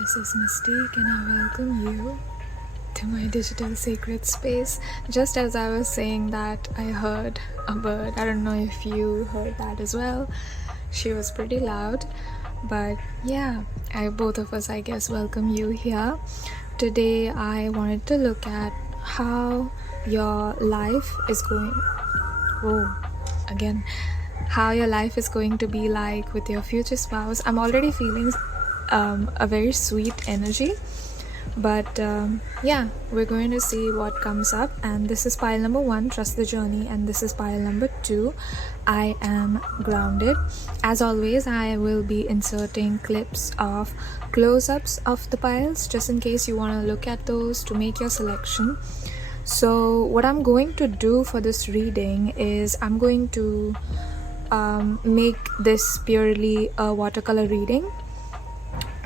This is Mystique and I welcome you to my digital sacred space. Just as I was saying that, I heard a bird. I don't know if you heard that as well. She was pretty loud, but yeah, both of us, I guess, welcome you here. Today I wanted to look at how your life is going how your life is going to be like with your future spouse. I'm already feeling a very sweet energy, but yeah, we're going to see what comes up. And this is pile number 1, trust the journey, and this is pile number 2, I am grounded. As always, I will be inserting clips of close-ups of the piles just in case you want to look at those to make your selection. So what I'm going to do for this reading is I'm going to make this purely a watercolor reading.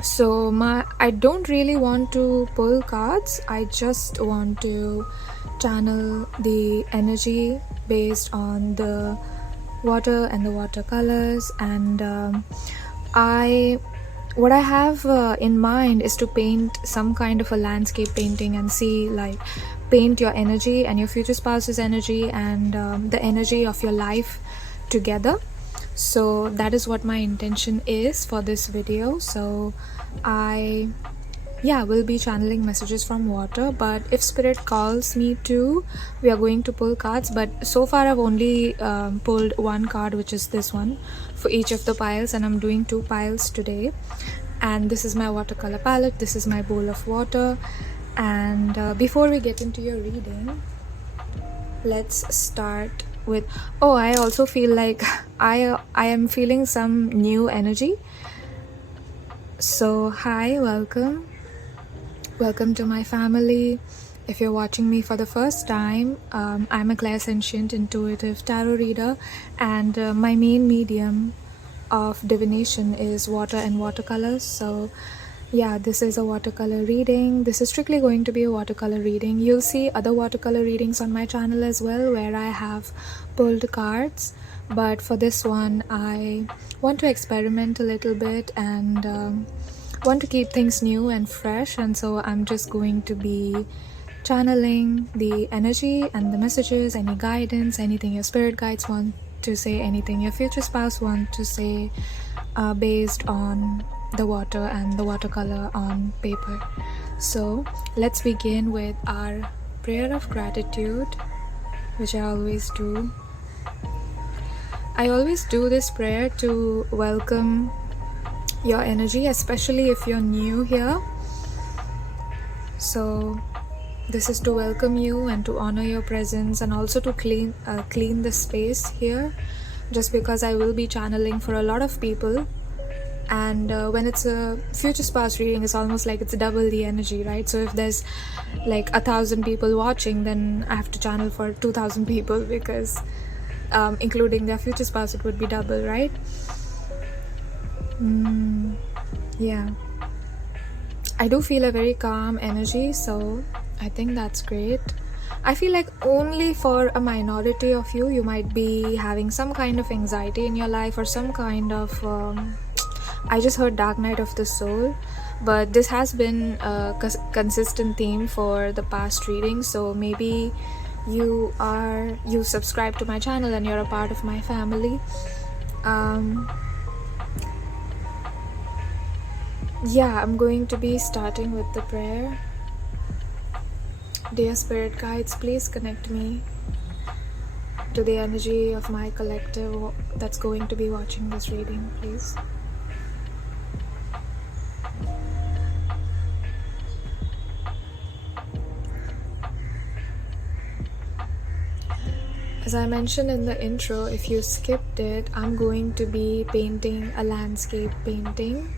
So I don't really want to pull cards. I just want to channel the energy based on the water and the watercolors. And what I have in mind is to paint some kind of a landscape painting and see, like, paint your energy and your future spouse's energy and the energy of your life together. So that is what my intention is for this video. So I will be channeling messages from water, but if spirit calls me to, we are going to pull cards. But so far I've only pulled one card, which is this one, for each of the piles, and I'm doing 2 piles today. And this is my watercolor palette, this is my bowl of water. And before we get into your reading, let's start with I also feel like I am feeling some new energy. So hi, welcome to my family. If you're watching me for the first time, I'm a clairsentient intuitive tarot reader, and my main medium of divination is water and watercolors. So yeah, this is a watercolor reading. This is strictly going to be a watercolor reading. You'll see other watercolor readings on my channel as well, where I have pulled cards. But for this one, I want to experiment a little bit and want to keep things new and fresh. And so I'm just going to be channeling the energy and the messages, any guidance, anything your spirit guides want to say, anything your future spouse want to say, based on the water and the watercolor on paper. So let's begin with our prayer of gratitude, which I always do. I always do this prayer to welcome your energy, especially if you're new here. So this is to welcome you and to honor your presence, and also to clean the space here, just because I will be channeling for a lot of people. And when it's a future spouse reading, it's almost like it's double the energy, right? So if there's like 1,000 people watching, then I have to channel for 2,000 people, because including their future spouse, it would be double, right? Yeah, I do feel a very calm energy, so I think that's great. I feel like only for a minority of you, you might be having some kind of anxiety in your life, or some kind of I just heard Dark Night of the Soul, but this has been a consistent theme for the past readings. So maybe you subscribe to my channel and you're a part of my family. Yeah, I'm going to be starting with the prayer. Dear spirit guides, please connect me to the energy of my collective that's going to be watching this reading, please. As I mentioned in the intro, if you skipped it, I'm going to be painting a landscape painting.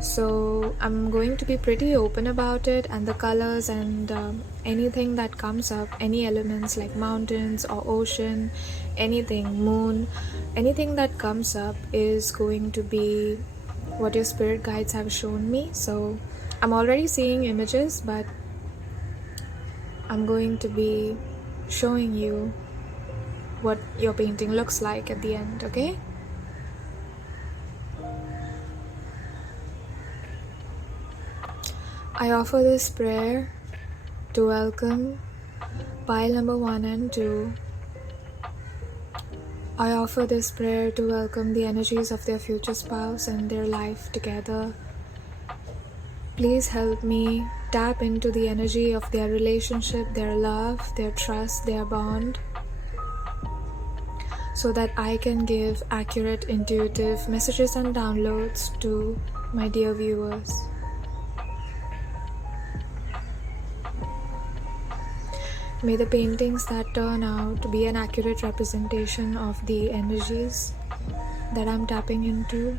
So I'm going to be pretty open about it, and the colors and anything that comes up, any elements like mountains or ocean, anything, moon, anything that comes up is going to be what your spirit guides have shown me. So I'm already seeing images, but I'm going to be showing you what your painting looks like at the end, okay? I offer this prayer to welcome pile number 1 and 2. I offer this prayer to welcome the energies of their future spouse and their life together. Please help me tap into the energy of their relationship, their love, their trust, their bond, so that I can give accurate, intuitive messages and downloads to my dear viewers. May the paintings that turn out be an accurate representation of the energies that I'm tapping into.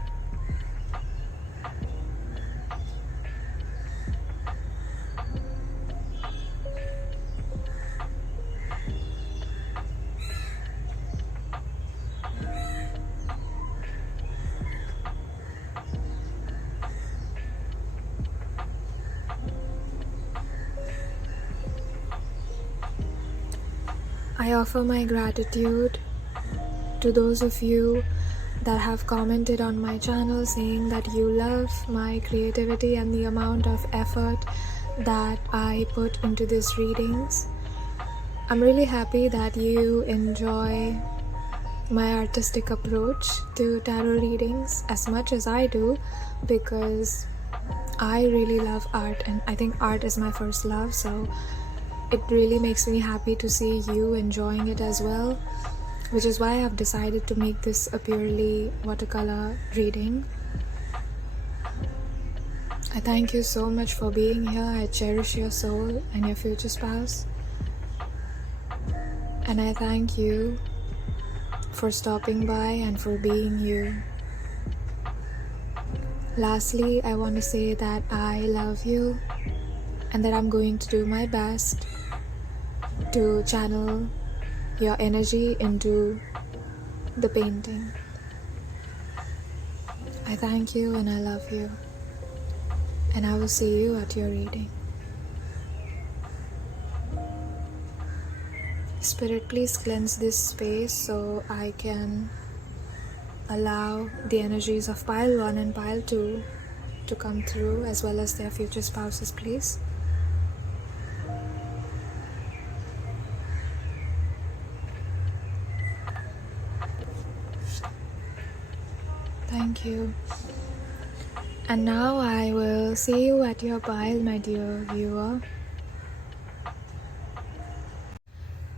I offer my gratitude to those of you that have commented on my channel saying that you love my creativity and the amount of effort that I put into these readings. I'm really happy that you enjoy my artistic approach to tarot readings as much as I do, because I really love art, and I think art is my first love, so it really makes me happy to see you enjoying it as well, which is why I've decided to make this a purely watercolor reading. I thank you so much for being here. I cherish your soul and your future spouse. And I thank you for stopping by and for being you. Lastly, I want to say that I love you and that I'm going to do my best to channel your energy into the painting. I thank you and I love you, and I will see you at your reading. Spirit, please cleanse this space so I can allow the energies of pile 1 and pile 2 to come through, as well as their future spouses, please. Thank you. And now I will see you at your pile, my dear viewer.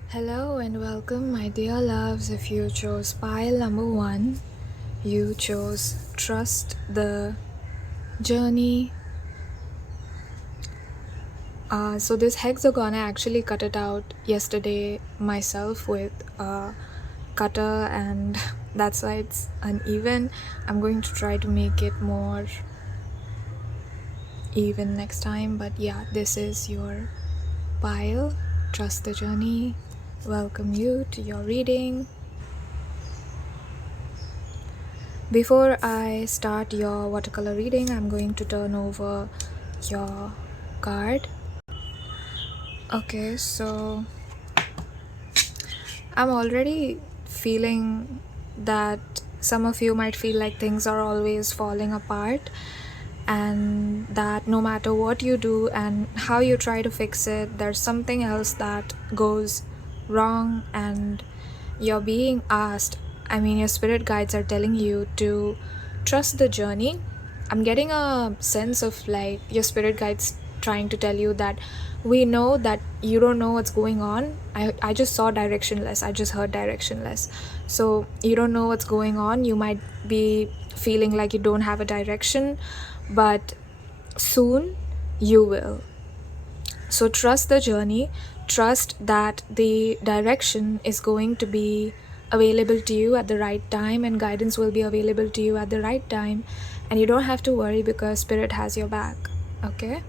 Hello and welcome, my dear loves. If you chose pile number 1, you chose Trust the Journey. So this hexagon, I actually cut it out yesterday myself with a cutter, and that's why it's uneven. I'm going to try to make it more even next time, but yeah, this is your pile. Trust the Journey. Welcome you to your reading. Before I start your watercolor reading, I'm going to turn over your card. Okay, so I'm already feeling that some of you might feel like things are always falling apart, and that no matter what you do and how you try to fix it, there's something else that goes wrong, and you're being asked, your spirit guides are telling you to trust the journey. I'm getting a sense of like your spirit guides trying to tell you that we know that you don't know what's going on. I just saw directionless. I just heard directionless. So you don't know what's going on. You might be feeling like you don't have a direction, but soon you will. So trust the journey. Trust that the direction is going to be available to you at the right time, and guidance will be available to you at the right time, and you don't have to worry because Spirit has your back. Okay?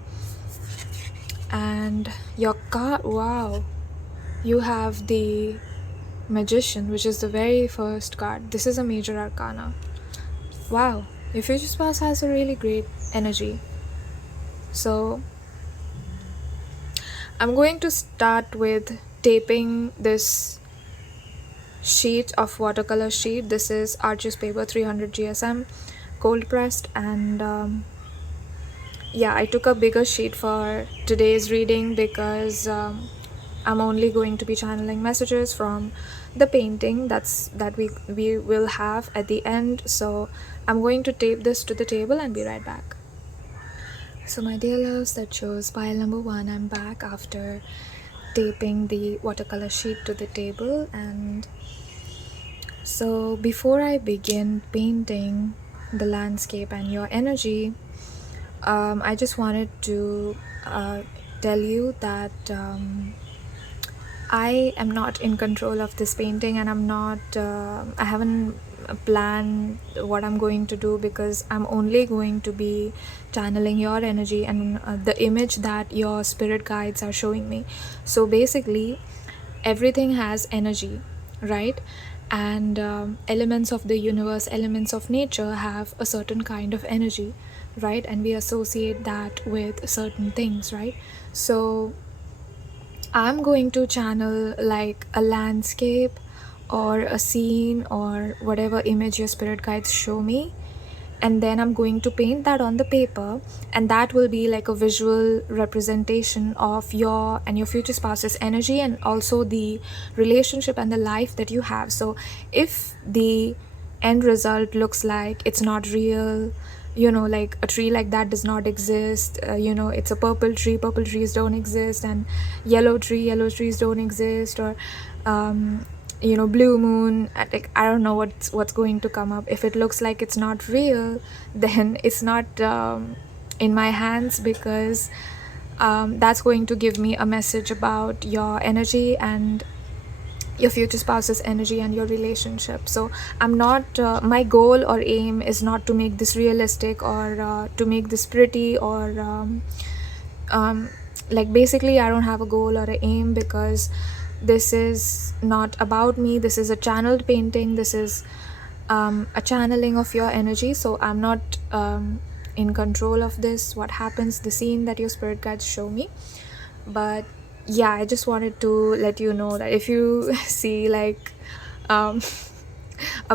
And your card, wow, you have the Magician, which is the very first card. This is a major arcana. Wow, your future spouse has a really great energy. So I'm going to start with taping this sheet of watercolor sheet. This is Arches paper 300 GSM, cold pressed, and yeah, I took a bigger sheet for today's reading because I'm only going to be channeling messages from the painting that we will have at the end. So I'm going to tape this to the table and be right back. So my dear loves, that shows pile number 1. I'm back after taping the watercolor sheet to the table. And so before I begin painting the landscape and your energy, I just wanted to tell you that I am not in control of this painting, and I haven't planned what I'm going to do, because I'm only going to be channeling your energy and the image that your spirit guides are showing me. So basically, everything has energy, right? And elements of the universe, elements of nature have a certain kind of energy, right? And we associate that with certain things, right? So I'm going to channel like a landscape or a scene or whatever image your spirit guides show me, and then I'm going to paint that on the paper, and that will be like a visual representation of your and your future spouse's energy, and also the relationship and the life that you have. So if the end result looks like it's not real, like a tree like that does not exist, it's a purple trees don't exist, and yellow trees don't exist, or blue moon, like I don't know what's going to come up. If it looks like it's not real, then it's not in my hands, because that's going to give me a message about your energy and your future spouse's energy and your relationship. So I'm not my goal or aim is not to make this realistic, or to make this pretty, or like basically I don't have a goal or an aim, because this is not about me. This is a channeled painting. This is a channeling of your energy. So I'm not in control of this, what happens, the scene that your spirit guides show me. But yeah, I just wanted to let you know that if you see like a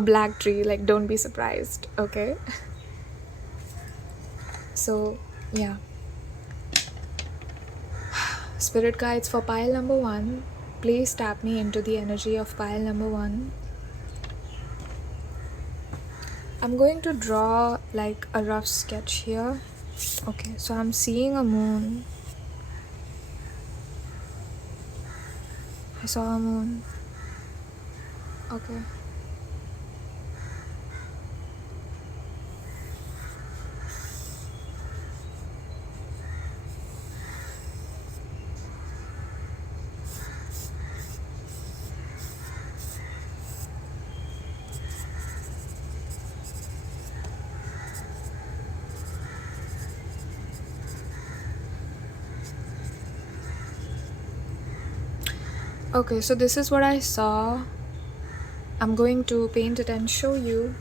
black tree, like don't be surprised, okay? So yeah, spirit guides for pile number 1, please tap me into the energy of pile number 1. I'm going to draw like a rough sketch here. Okay, so I'm seeing a moon. I saw a moon. Okay. Okay, so this is what I saw. I'm going to paint it and show you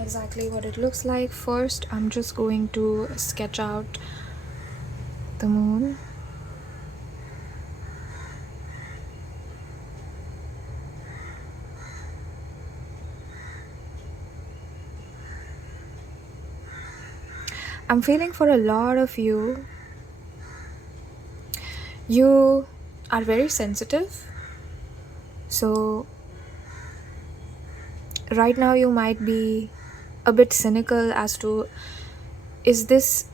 exactly what it looks like. First, I'm just going to sketch out the moon. I'm feeling for a lot of you, you are very sensitive. So right now you might be a bit cynical as to, is this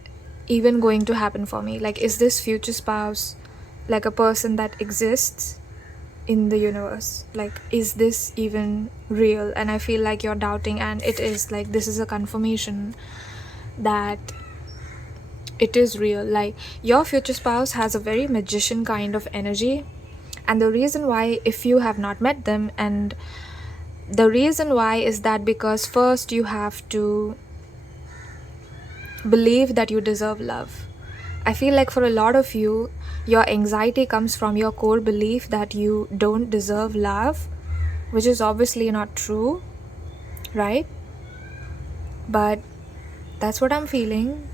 even going to happen for me? Like, is this future spouse like a person that exists in the universe? Like, is this even real? And I feel like you're doubting, and it is like, this is a confirmation that it is real. Like, your future spouse has a very magician kind of energy, and the reason why, if you have not met them, and the reason why is that because first you have to believe that you deserve love. I feel like for a lot of you, your anxiety comes from your core belief that you don't deserve love, which is obviously not true, right? But that's what I'm feeling.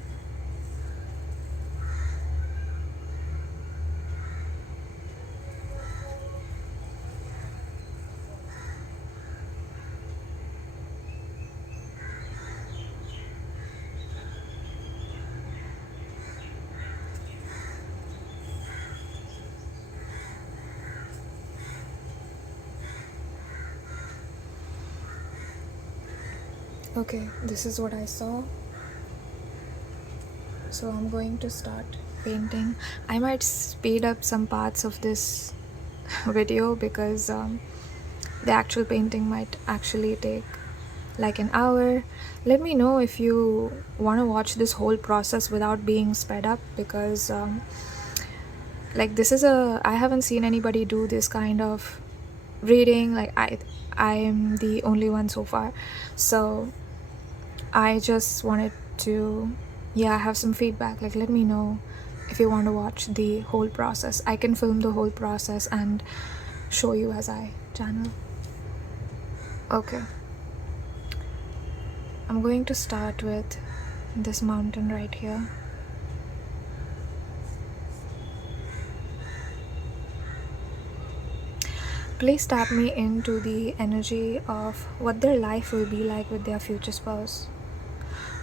Okay, this is what I saw. So I'm going to start painting. I might speed up some parts of this video because the actual painting might actually take like an hour. Let me know if you want to watch this whole process without being sped up, because like this is I haven't seen anybody do this kind of reading. Like I am the only one so far, so I just wanted to have some feedback. Like, let me know if you want to watch the whole process. I can film the whole process and show you as I channel. Okay, I'm going to start with this mountain right here. Please tap me into the energy of what their life will be like with their future spouse.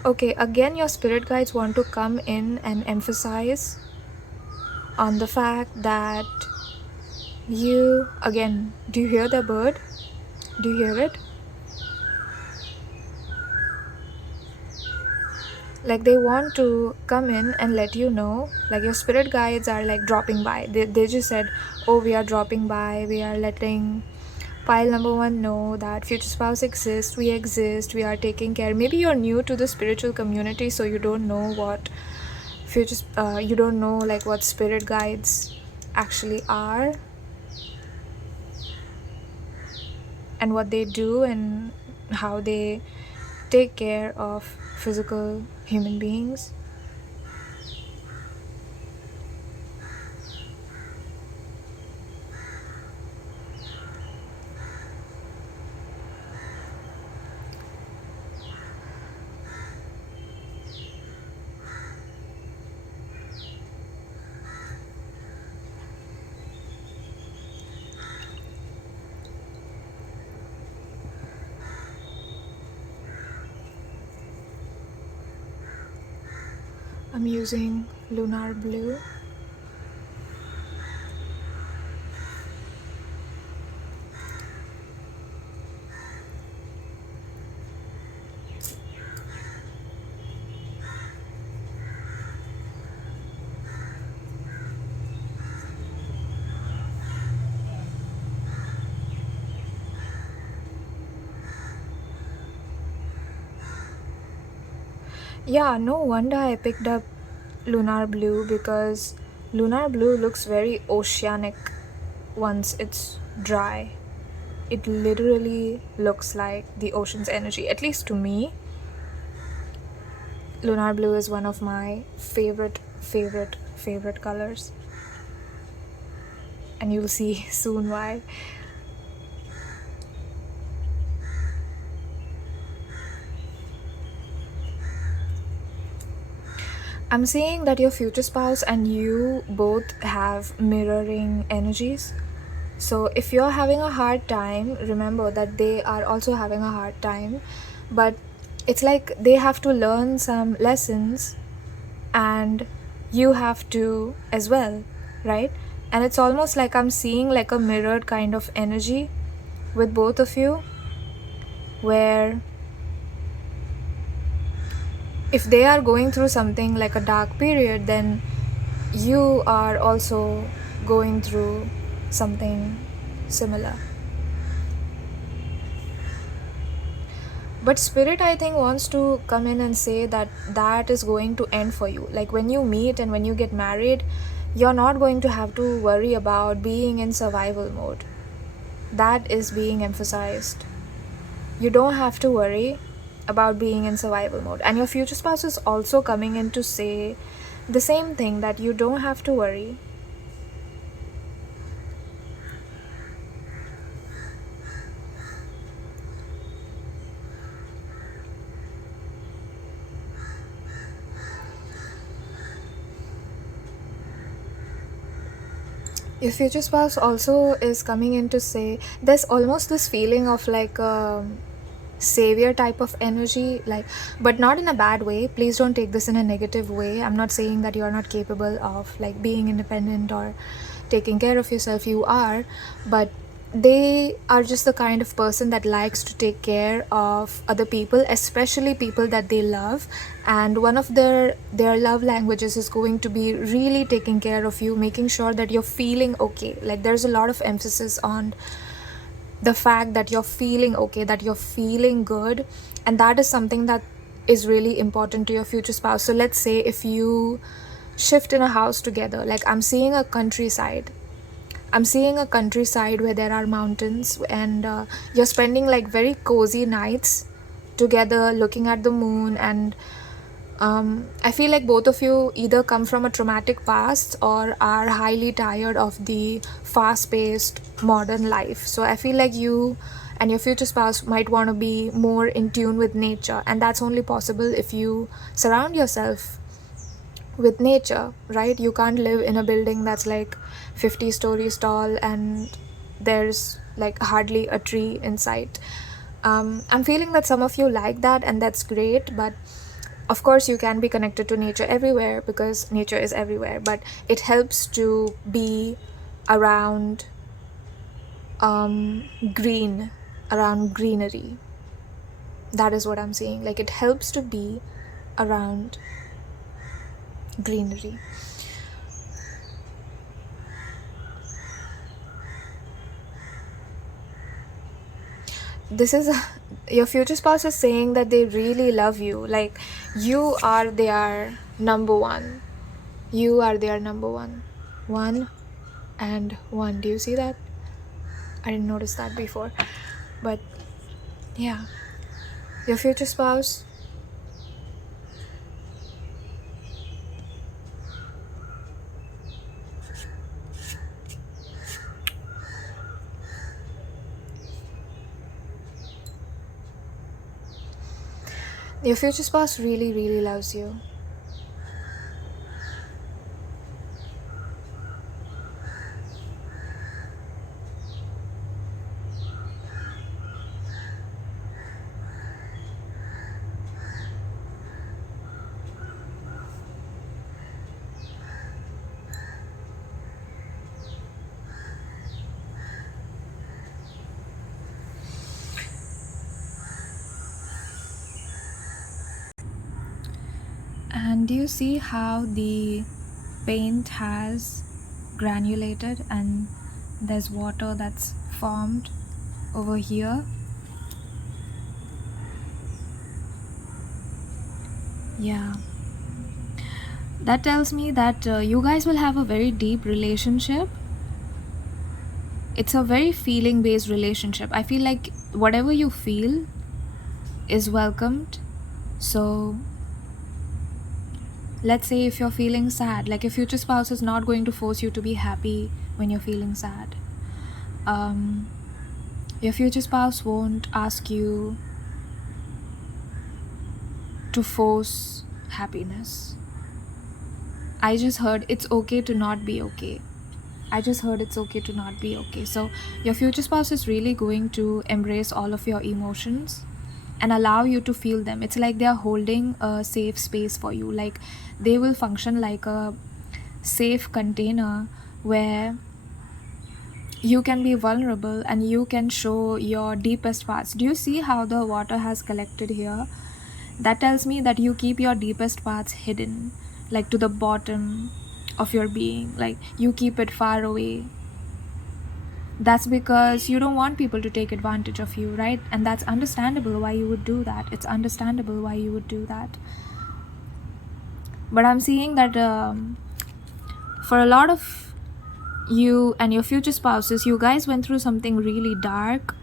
Okay, again, your spirit guides want to come in and emphasize on the fact that you, again, do you hear the bird? Do you hear it? Like, they want to come in and let you know, like your spirit guides are like dropping by. They just said, oh, we are dropping by, we are letting pile number 1 know that future spouse exists, we exist, we are taking care. Maybe you're new to the spiritual community, so you don't know what you don't know like what spirit guides actually are and what they do and how they take care of physical human beings. I'm using lunar blue. Yeah, no wonder I picked up lunar blue, because lunar blue looks very oceanic once it's dry. It literally looks like the ocean's energy, at least to me. Lunar blue is one of my favorite colors, and you'll see soon why. I'm seeing that your future spouse and you both have mirroring energies. So if you're having a hard time, remember that they are also having a hard time, but it's like they have to learn some lessons and you have to as well, right? And it's almost like I'm seeing like a mirrored kind of energy with both of you, where if they are going through something like a dark period, then you are also going through something similar. But spirit, I think, wants to come in and say that that is going to end for you. Like when you meet and when you get married, you're not going to have to worry about being in survival mode. That is being emphasized. You don't have to worry about being in survival mode. And your future spouse is also coming in to say the same thing, that you don't have to worry. Your future spouse also is coming in to say there's almost this feeling of like a savior type of energy, like, but not in a bad way. Please don't take this in a negative way. I'm not saying that you're not capable of like being independent or taking care of yourself. You are, but they are just the kind of person that likes to take care of other people, especially people that they love. And one of their love languages is going to be really taking care of you, making sure that you're feeling okay. Like, there's a lot of emphasis on the fact that you're feeling okay, that you're feeling good, and that is something that is really important to your future spouse. So let's say if you shift in a house together, like I'm seeing a countryside where there are mountains, and you're spending like very cozy nights together looking at the moon. And I feel like both of you either come from a traumatic past or are highly tired of the fast-paced modern life. So I feel like you and your future spouse might want to be more in tune with nature, and that's only possible if you surround yourself with nature, right? You can't live in a building that's like 50 stories tall and there's like hardly a tree in sight. I'm feeling that some of you like that, and that's great, but of course you can be connected to nature everywhere because nature is everywhere, but it helps to be around around greenery. That is what I'm saying. Like, it helps to be around greenery. This is your future spouse is saying that they really love you. Like, you are their number one. You are their number one. 1 and 1. Do you see that? I didn't notice that before. But yeah, your future spouse, really, really loves you. And do you see how the paint has granulated and there's water that's formed over here? Yeah, that tells me that you guys will have a very deep relationship. It's a very feeling based relationship. I feel like whatever you feel is welcomed. So let's say if you're feeling sad, like, your future spouse is not going to force you to be happy when you're feeling sad. Your future spouse won't ask you to force happiness. I just heard it's okay to not be okay. So your future spouse is really going to embrace all of your emotions and allow you to feel them. It's like they're holding a safe space for you. Like, they will function like a safe container where you can be vulnerable and you can show your deepest parts. Do you see how the water has collected here? That tells me that you keep your deepest parts hidden, like to the bottom of your being. Like, you keep it far away. That's because you don't want people to take advantage of you, right? And that's understandable why you would do that. It's understandable why you would do that. But I'm seeing that for a lot of you and your future spouses, you guys went through something really dark,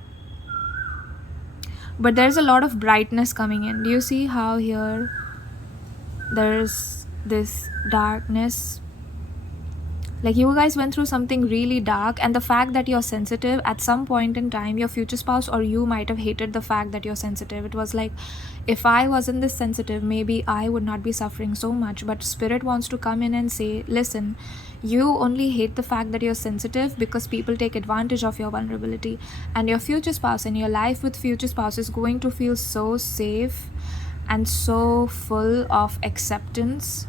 but there's a lot of brightness coming in. Do you see how here there's this darkness? Like, you guys went through something really dark, and the fact that you're sensitive, at some point in time, your future spouse or you might have hated the fact that you're sensitive. It was like, if I wasn't this sensitive, maybe I would not be suffering so much. But Spirit wants to come in and say, listen, you only hate the fact that you're sensitive because people take advantage of your vulnerability. And your future spouse and your life with future spouse is going to feel so safe and so full of acceptance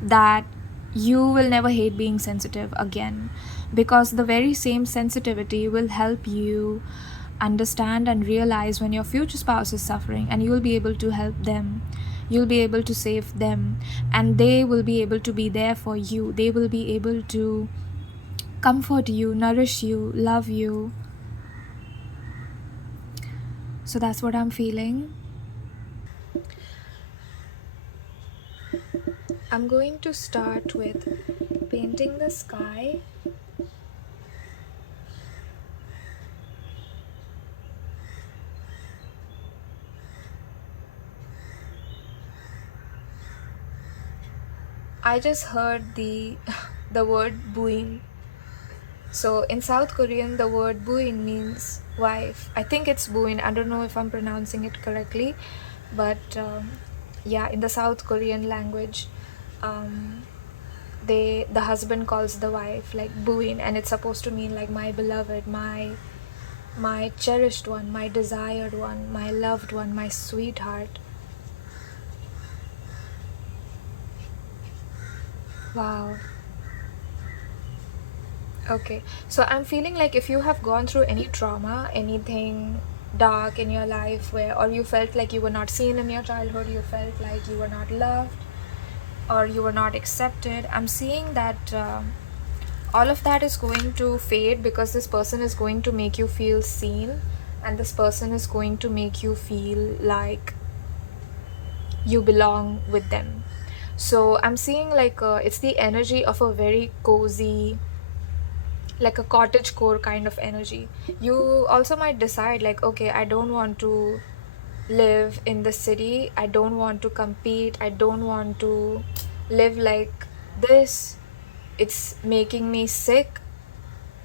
that you will never hate being sensitive again. because the very same sensitivity will help you understand and realize when your future spouse is suffering, and you'll be able to help them, you'll be able to save them, and they will be able to be there for you. They will be able to comfort you, nourish you, love you. So that's what I'm feeling. I'm going to start with painting the sky. I just heard the the word buin. So in South Korean, the word buin means wife. I think it's buin. I don't know if I'm pronouncing it correctly, but yeah, in the South Korean language, um, the husband calls the wife like buin, and it's supposed to mean like my beloved, my cherished one, my desired one, my loved one, my sweetheart. Wow. Okay, so I'm feeling like if you have gone through any trauma, anything dark in your life where, or you felt like you were not seen in your childhood, you felt like you were not loved or you were not accepted, I'm seeing that all of that is going to fade, because this person is going to make you feel seen, and this person is going to make you feel like you belong with them. So I'm seeing like it's the energy of a very cozy, like a cottage core kind of energy. You also might decide like, okay, I don't want to live in the city, I don't want to compete, I don't want to live like this, it's making me sick,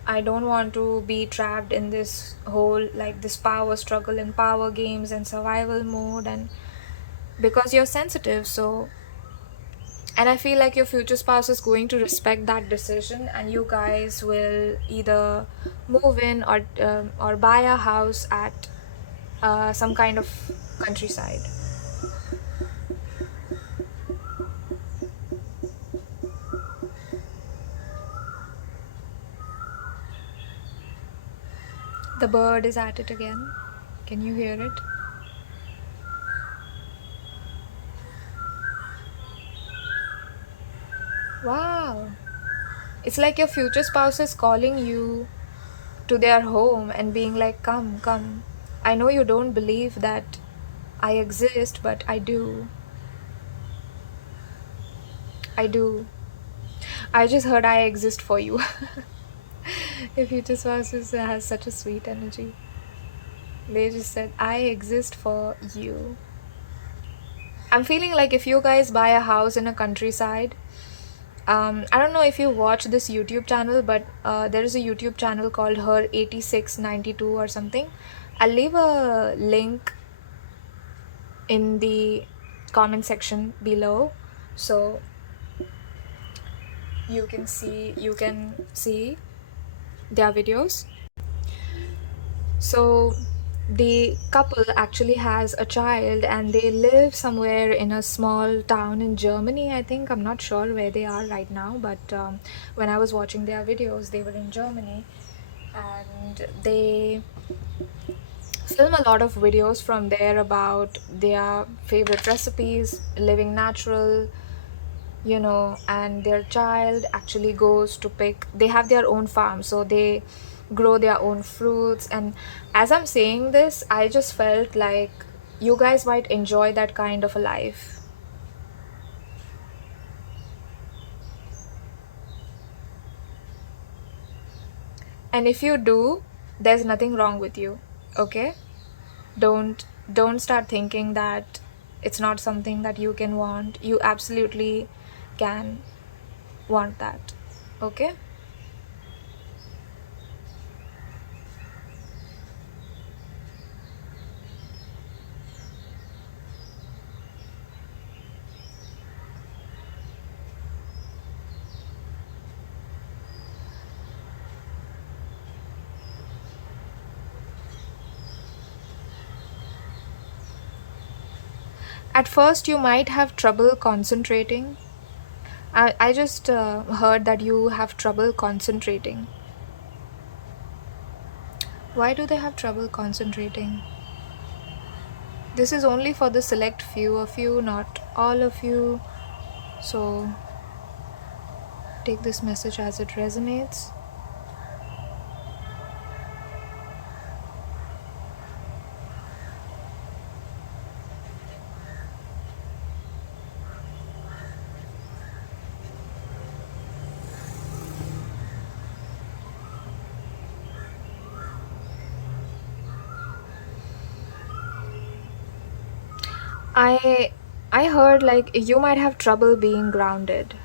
I don't want to be trapped in this whole, like, this power struggle and power games and survival mode. And because you're sensitive, so, and I feel like your future spouse is going to respect that decision, and you guys will either move in or buy a house at some kind of countryside. The bird is at it again. Can you hear it? Wow. It's like your future spouse is calling you to their home and being like, come, come. I know you don't believe that I exist, but I do. I do. I just heard I exist for you. Your future spouse has such a sweet energy. They just said, I exist for you. I'm feeling like if you guys buy a house in a countryside, I don't know if you watch this YouTube channel, but there is a YouTube channel called 𝓬𝓁𝓸𝓵𝓸𝓻 or something. I'll leave a link in the comment section below, so you can see their videos. So the couple actually has a child, and they live somewhere in a small town in Germany, I think. I'm not sure where they are right now, but when I was watching their videos, they were in Germany, and they film a lot of videos from there about their favorite recipes, living natural, and their child actually goes to pick, they have their own farm, so they grow their own fruits. And as I'm saying this, I just felt like you guys might enjoy that kind of a life. And if you do, there's nothing wrong with you, okay? Don't start thinking that it's not something that you can want. You absolutely can want that, okay? At first, you might have trouble concentrating. I just heard that you have trouble concentrating. Why do they have trouble concentrating? This is only for the select few of you, not all of you. So take this message as it resonates. I I heard like you might have trouble being grounded.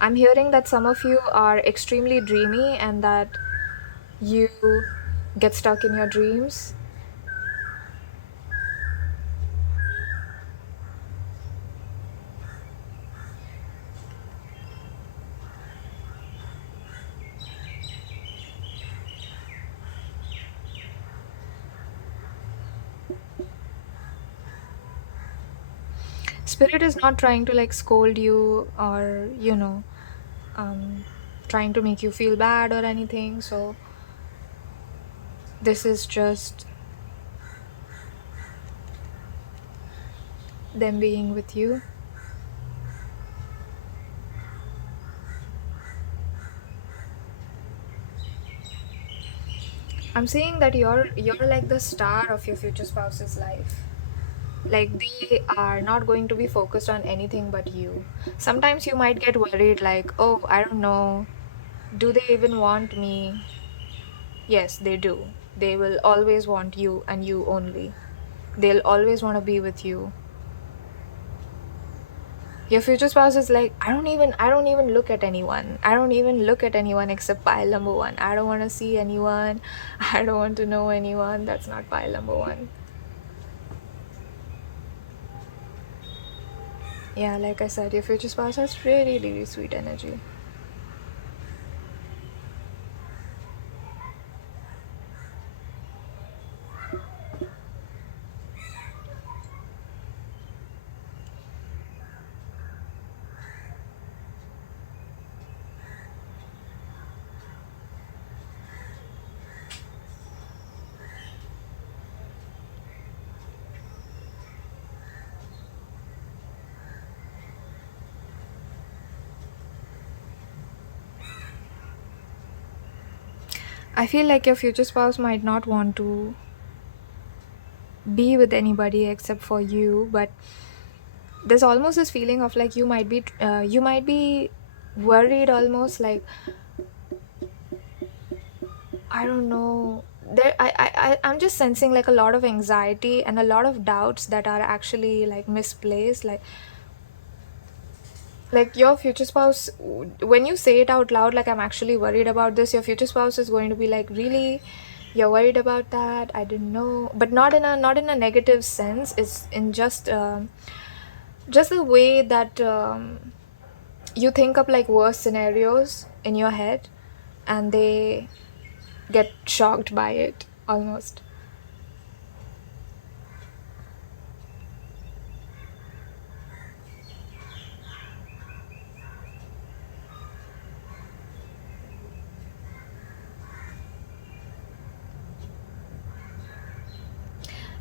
I'm hearing that some of you are extremely dreamy and that you get stuck in your dreams. Spirit is not trying to like scold you or, um, trying to make you feel bad or anything. So this is just them being with you. I'm saying that you're like the star of your future spouse's life. Like they are not going to be focused on anything but you. Sometimes you might get worried like, "Oh, I don't know. Do they even want me?" Yes, they do. They will always want you and you only. They'll always want to be with you. Your future spouse is like, I don't even look at anyone. I don't even look at anyone except pile number one. I don't want to see anyone. I don't want to know anyone. That's not pile number one. Yeah, like I said, your future spouse has really, really sweet energy. I feel like your future spouse might not want to be with anybody except for you, but there's almost this feeling of like you might be worried almost like, I don't know. I'm just sensing like a lot of anxiety and a lot of doubts that are actually like misplaced. Like your future spouse, when you say it out loud, like I'm actually worried about this, your future spouse is going to be like, really, you're worried about that? I didn't know, but not in a negative sense. It's in just the way that you think up like worse scenarios in your head, and they get shocked by it almost.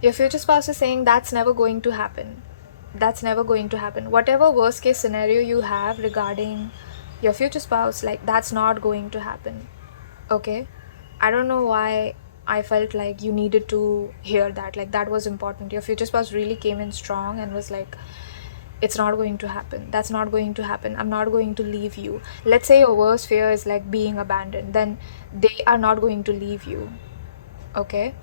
Your future spouse is saying that's never going to happen. That's never going to happen. Whatever worst case scenario you have regarding your future spouse, like that's not going to happen. Okay? I don't know why I felt like you needed to hear that. Like that was important. Your future spouse really came in strong and was like, it's not going to happen. That's not going to happen. I'm not going to leave you. Let's say your worst fear is like being abandoned, then they are not going to leave you. Okay?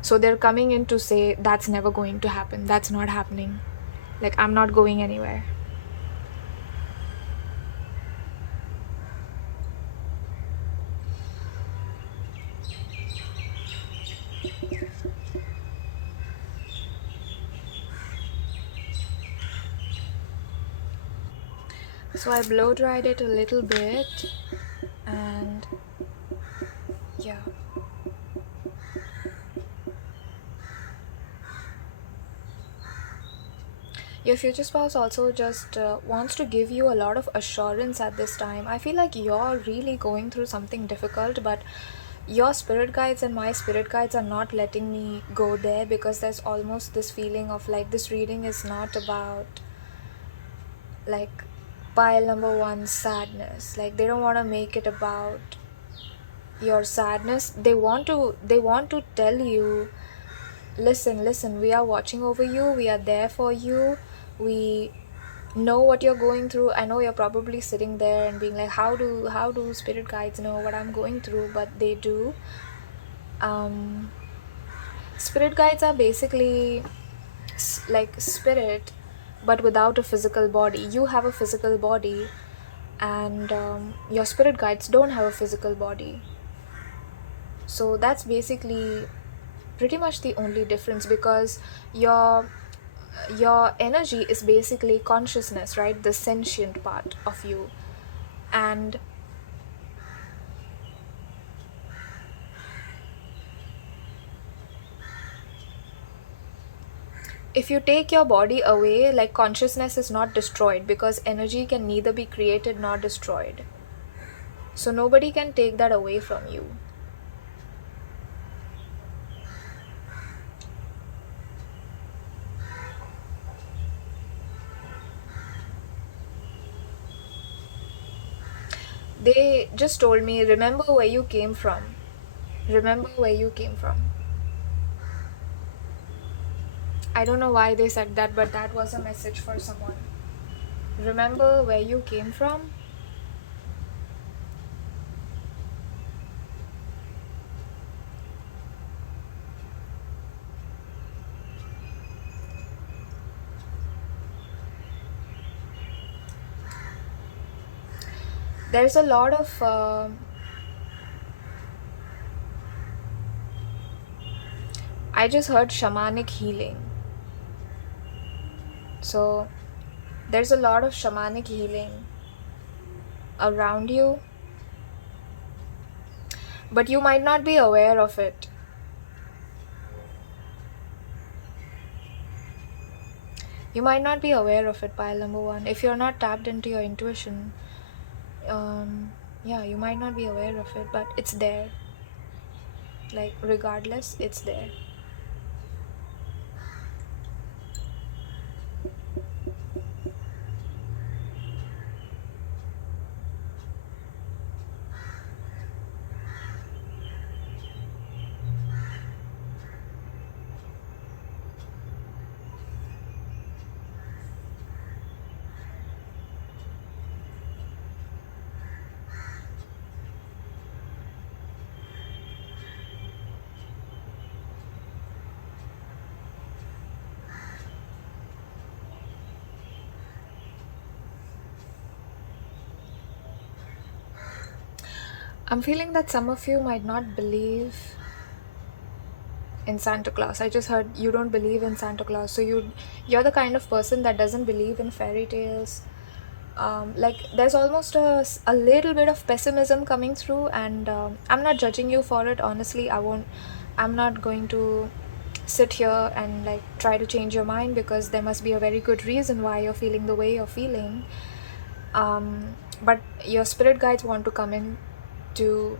So they're coming in to say that's never going to happen. That's not happening. Like I'm not going anywhere. So I blow dried it a little bit, and yeah. Your future spouse also just wants to give you a lot of assurance at this time. I feel like you're really going through something difficult, but your spirit guides and my spirit guides are not letting me go there, because there's almost this feeling of like this reading is not about like pile number one sadness. Like they don't want to make it about your sadness. They want to tell you, listen, we are watching over you, we are there for you, we know what you're going through. I know you're probably sitting there and being like, how do spirit guides know what I'm going through? But they do. um Spirit guides are basically like spirit, but without a physical body. You have a physical body, and your spirit guides don't have a physical body. So that's basically pretty much the only difference, because your energy is basically consciousness, right? The sentient part of you. And if you take your body away, like consciousness is not destroyed, because energy can neither be created nor destroyed. So nobody can take that away from you. They just told me, remember where you came from. Remember where you came from. I don't know why they said that, but that was a message for someone. Remember where you came from. There's a lot of I just heard shamanic healing. So there's a lot of shamanic healing around you, but you might not be aware of it. You might not be aware of it, pile number one. If you're not tapped into your intuition, yeah, you might not be aware of it, but it's there. Like, regardless, it's there. I'm feeling that some of you might not believe in Santa Claus. I just heard you don't believe in Santa Claus. So you're the kind of person that doesn't believe in fairy tales. Like there's almost a little bit of pessimism coming through, and I'm not judging you for it. Honestly, I'm not going to sit here and like try to change your mind, because there must be a very good reason why you're feeling the way you're feeling. But your spirit guides want to come in to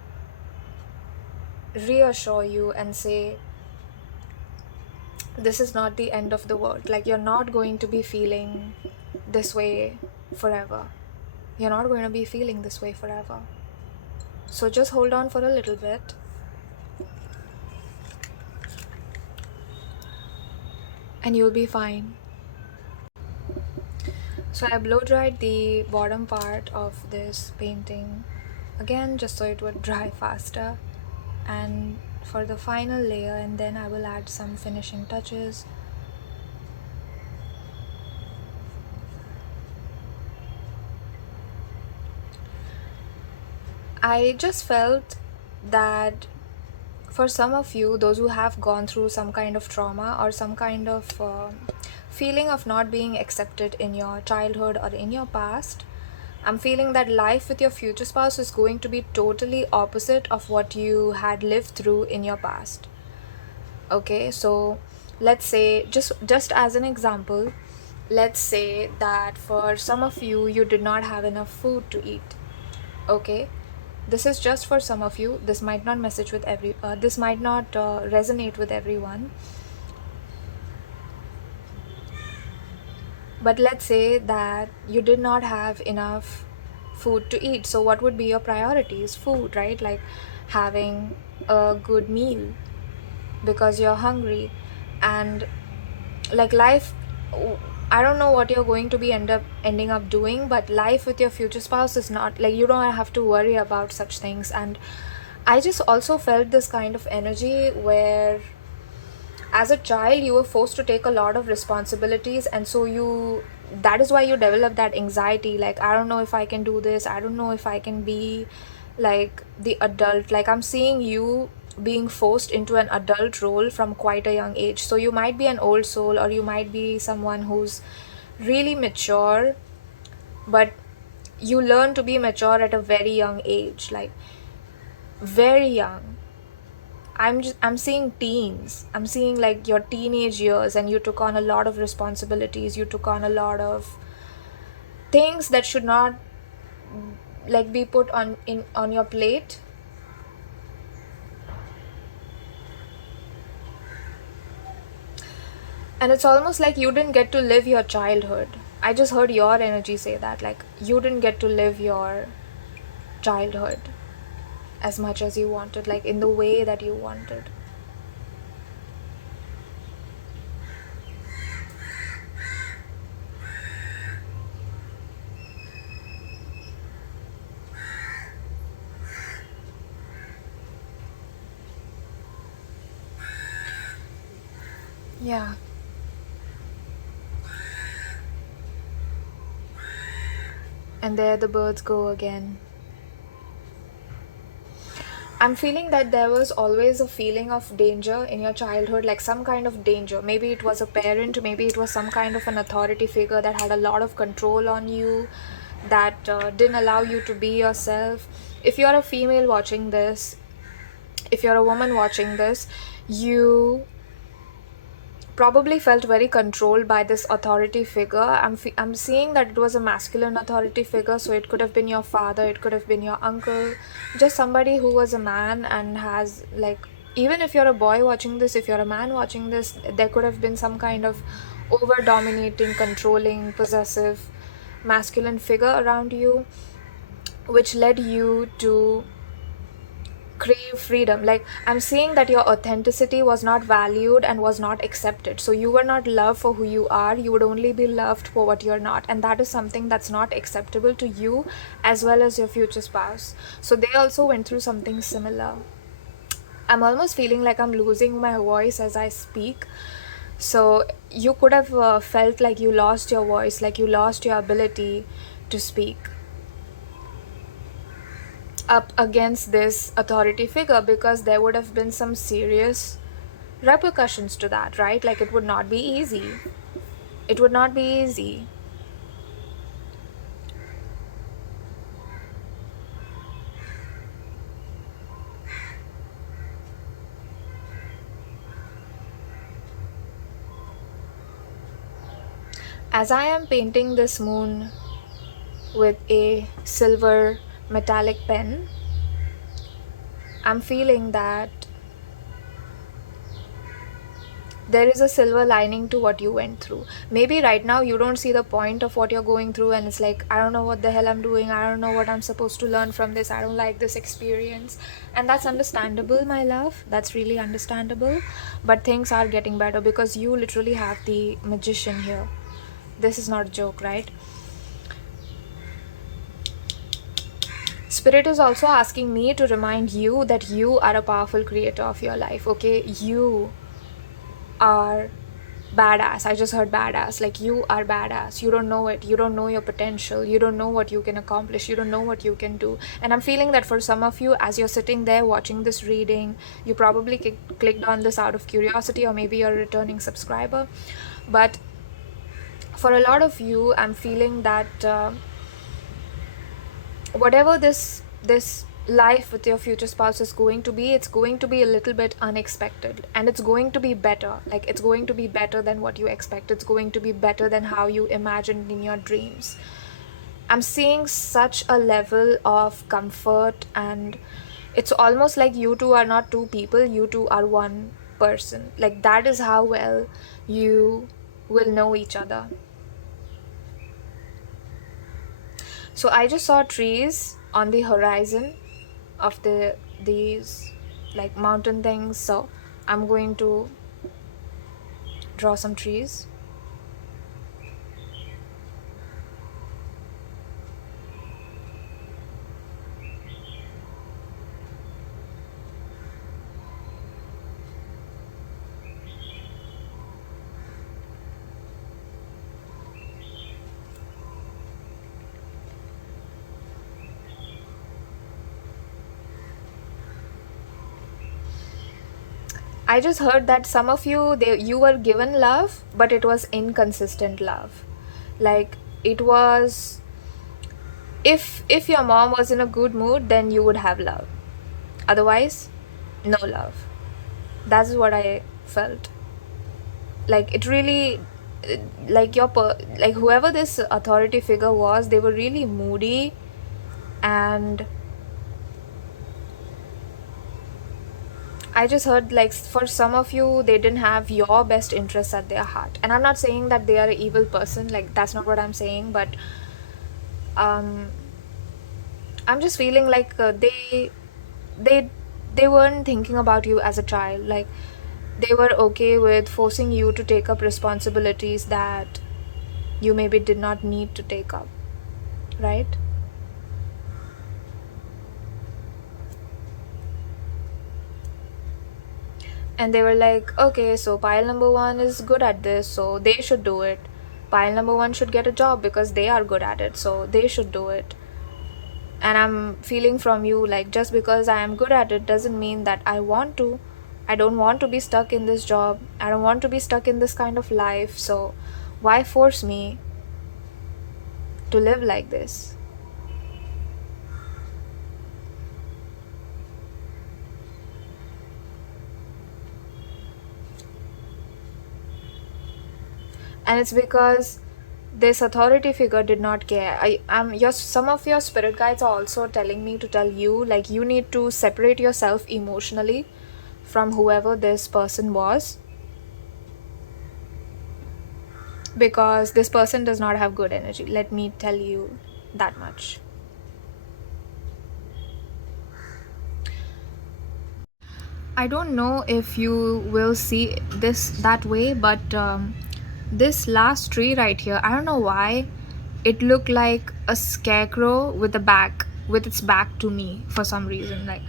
reassure you and say, this is not the end of the world. Like, you're not going to be feeling this way forever. You're not going to be feeling this way forever. So just hold on for a little bit. And you'll be fine. So I blow dried the bottom part of this painting again, just so it would dry faster, and for the final layer, and then I will add some finishing touches. I just felt that for some of you, those who have gone through some kind of trauma or some kind of feeling of not being accepted in your childhood or in your past, I'm feeling that life with your future spouse is going to be totally opposite of what you had lived through in your past. Okay, so let's say, just as an example, let's say that for some of you, you did not have enough food to eat. Okay, this is just for some of you. This might not this might not resonate with everyone. But let's say that you did not have enough food to eat. So what would be your priorities? Food, right? Like having a good meal because you're hungry. And like life, I don't know what you're going to be ending up doing, but life with your future spouse is not like, you don't have to worry about such things. And I just also felt this kind of energy where as a child you were forced to take a lot of responsibilities, and so that is why you develop that anxiety, like, I don't know if I can do this, I don't know if I can be like the adult. Like, I'm seeing you being forced into an adult role from quite a young age. So you might be an old soul, or you might be someone who's really mature, but you learn to be mature at a very young age, like very young. I'm seeing teens. I'm seeing like your teenage years, and you took on a lot of responsibilities. You took on a lot of things that should not like be put on your plate. And it's almost like you didn't get to live your childhood. I just heard your energy say that, like, you didn't get to live your childhood as much as you wanted, like in the way that you wanted. Yeah. And there the birds go again. I'm feeling that there was always a feeling of danger in your childhood, like some kind of danger. Maybe it was a parent, maybe it was some kind of an authority figure that had a lot of control on you, that didn't allow you to be yourself. If you're a female watching this, if you're a woman watching this, you probably felt very controlled by this authority figure. I'm seeing that it was a masculine authority figure, so it could have been your father, it could have been your uncle, just somebody who was a man and has like, even if you're a boy watching this, if you're a man watching this, there could have been some kind of over dominating, controlling, possessive masculine figure around you, which led you to crave freedom. Like, I'm seeing that your authenticity was not valued and was not accepted, so you were not loved for who you are, you would only be loved for what you're not, and that is something that's not acceptable to you as well as your future spouse. So they also went through something similar. I'm almost feeling like I'm losing my voice as I speak. So you could have felt like you lost your voice, like you lost your ability to speak up against this authority figure, because there would have been some serious repercussions to that, right? Like, it would not be easy. It would not be easy. As I am painting this moon with a silver metallic pen, I'm feeling that there is a silver lining to what you went through. Maybe right now you don't see the point of what you're going through, and it's like, I don't know what the hell I'm doing, I don't know what I'm supposed to learn from this, I don't like this experience. And that's understandable, my love. That's really understandable. But things are getting better because you literally have the magician here. This is not a joke, right? Spirit is also asking me to remind you that you are a powerful creator of your life, okay? You are badass. I just heard badass. Like, you are badass. You don't know it. You don't know your potential. You don't know what you can accomplish. You don't know what you can do. And I'm feeling that for some of you, as you're sitting there watching this reading, you probably clicked on this out of curiosity, or maybe you're a returning subscriber. But for a lot of you, I'm feeling that whatever this life with your future spouse is going to be, it's going to be a little bit unexpected, and it's going to be better. Like, it's going to be better than what you expect. It's going to be better than how you imagined in your dreams. I'm seeing such a level of comfort, and it's almost like you two are not two people, you two are one person. Like, that is how well you will know each other. So I just saw trees on the horizon of these like mountain things, so I'm going to draw some trees. I just heard that some of you, you were given love, but it was inconsistent love. Like, it was, if your mom was in a good mood, then you would have love. Otherwise, no love. That's what I felt. Like, it really, like like whoever this authority figure was, they were really moody, and I just heard, like, for some of you, they didn't have your best interests at their heart. And I'm not saying that they are an evil person, like, that's not what I'm saying, but um, I'm just feeling like they they weren't thinking about you as a child. Like, they were okay with forcing you to take up responsibilities that you maybe did not need to take up, right? And they were like, okay, so pile number one is good at this, so they should do it. Pile number one should get a job because they are good at it, so they should do it. And I'm feeling from you, like, just because I am good at it doesn't mean that I want to. I don't want to be stuck in this job. I don't want to be stuck in this kind of life. So why force me to live like this? And it's because this authority figure did not care. Some of your spirit guides are also telling me to tell you, like, you need to separate yourself emotionally from whoever this person was, because this person does not have good energy. Let me tell you that much. I don't know if you will see this that way, but this last tree right here, I don't know why it looked like a scarecrow with its back to me for some reason. Like,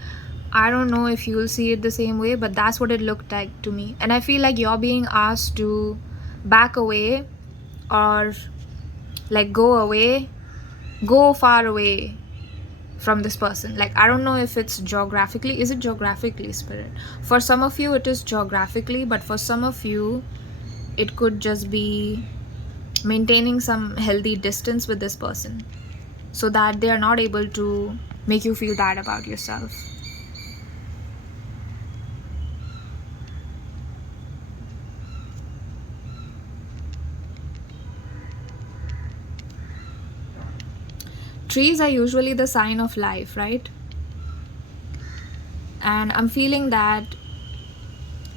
I don't know if you'll see it the same way, but that's what it looked like to me. And I feel like you're being asked to back away, or like go far away from this person. Like, I don't know if it's geographically. Is it geographically, spirit? For some of you it is geographically, but for some of you it could just be maintaining some healthy distance with this person so that they are not able to make you feel bad about yourself. Trees are usually the sign of life, right? And I'm feeling that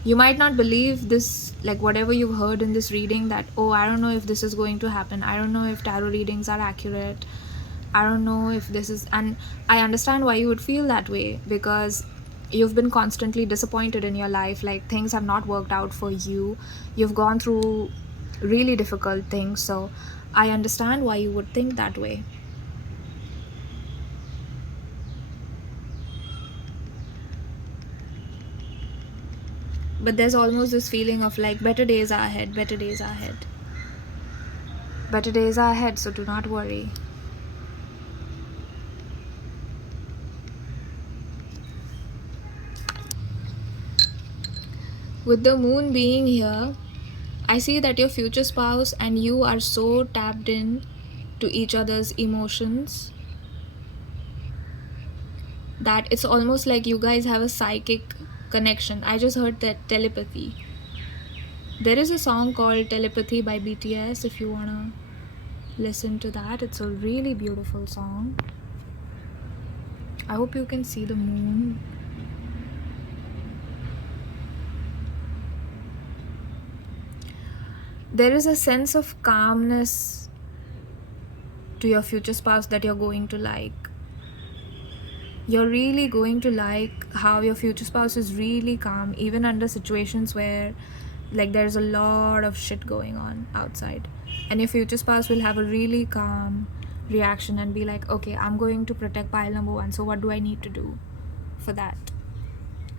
you might not believe this, like whatever you've heard in this reading, that, oh, I don't know if this is going to happen, I don't know if tarot readings are accurate, I don't know if this is, and I understand why you would feel that way, because you've been constantly disappointed in your life. Like, things have not worked out for you, you've gone through really difficult things, so I understand why you would think that way. But there's almost this feeling of like, better days are ahead, better days are ahead, better days are ahead, so do not worry. With the moon being here, I see that your future spouse and you are so tapped in to each other's emotions that it's almost like you guys have a psychic connection. I just heard that telepathy. There is a song called Telepathy by BTS if you wanna listen to that. It's a really beautiful song. I hope you can see the moon. There is a sense of calmness to your future spouse that you're going to like. You're really going to like how your future spouse is really calm, even under situations where like there's a lot of shit going on outside. And your future spouse will have a really calm reaction and be like, okay, I'm going to protect pile number 1, so what do I need to do for that?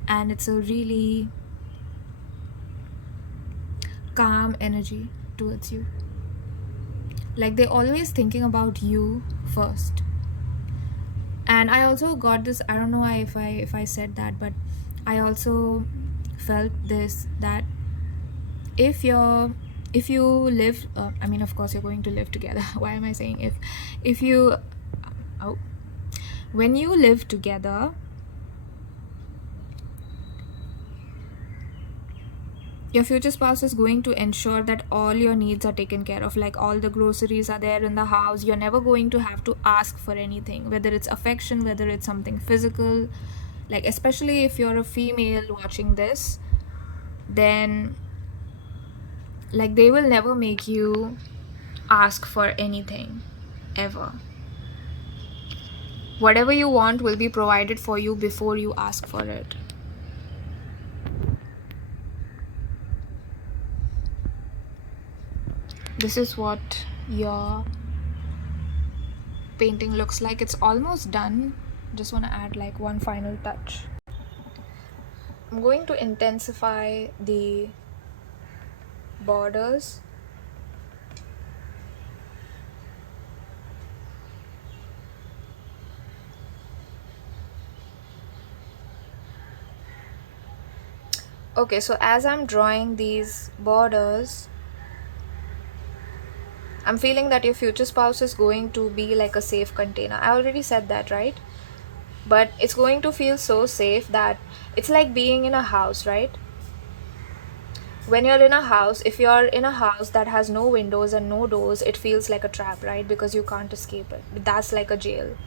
And it's a really calm energy towards you. Like they're always thinking about you first. And I also got this, I don't know if I said that, but I also felt this, that if you live, I mean, of course you're going to live together. Why am I saying if you when you live together, your future spouse is going to ensure that all your needs are taken care of. Like all the groceries are there in the house. You're never going to have to ask for anything, whether it's affection, whether it's something physical. Like especially if you're a female watching this, then like they will never make you ask for anything ever. Whatever you want will be provided for you before you ask for it. This is what your painting looks like. It's almost done. Just want to add like one final touch. I'm going to intensify the borders. Okay, so as I'm drawing these borders, I'm feeling that your future spouse is going to be like a safe container. I already said that, right? But it's going to feel so safe that it's like being in a house, right? When you're in a house, if you're in a house that has no windows and no doors, it feels like a trap, right? Because you can't escape it. That's like a jail,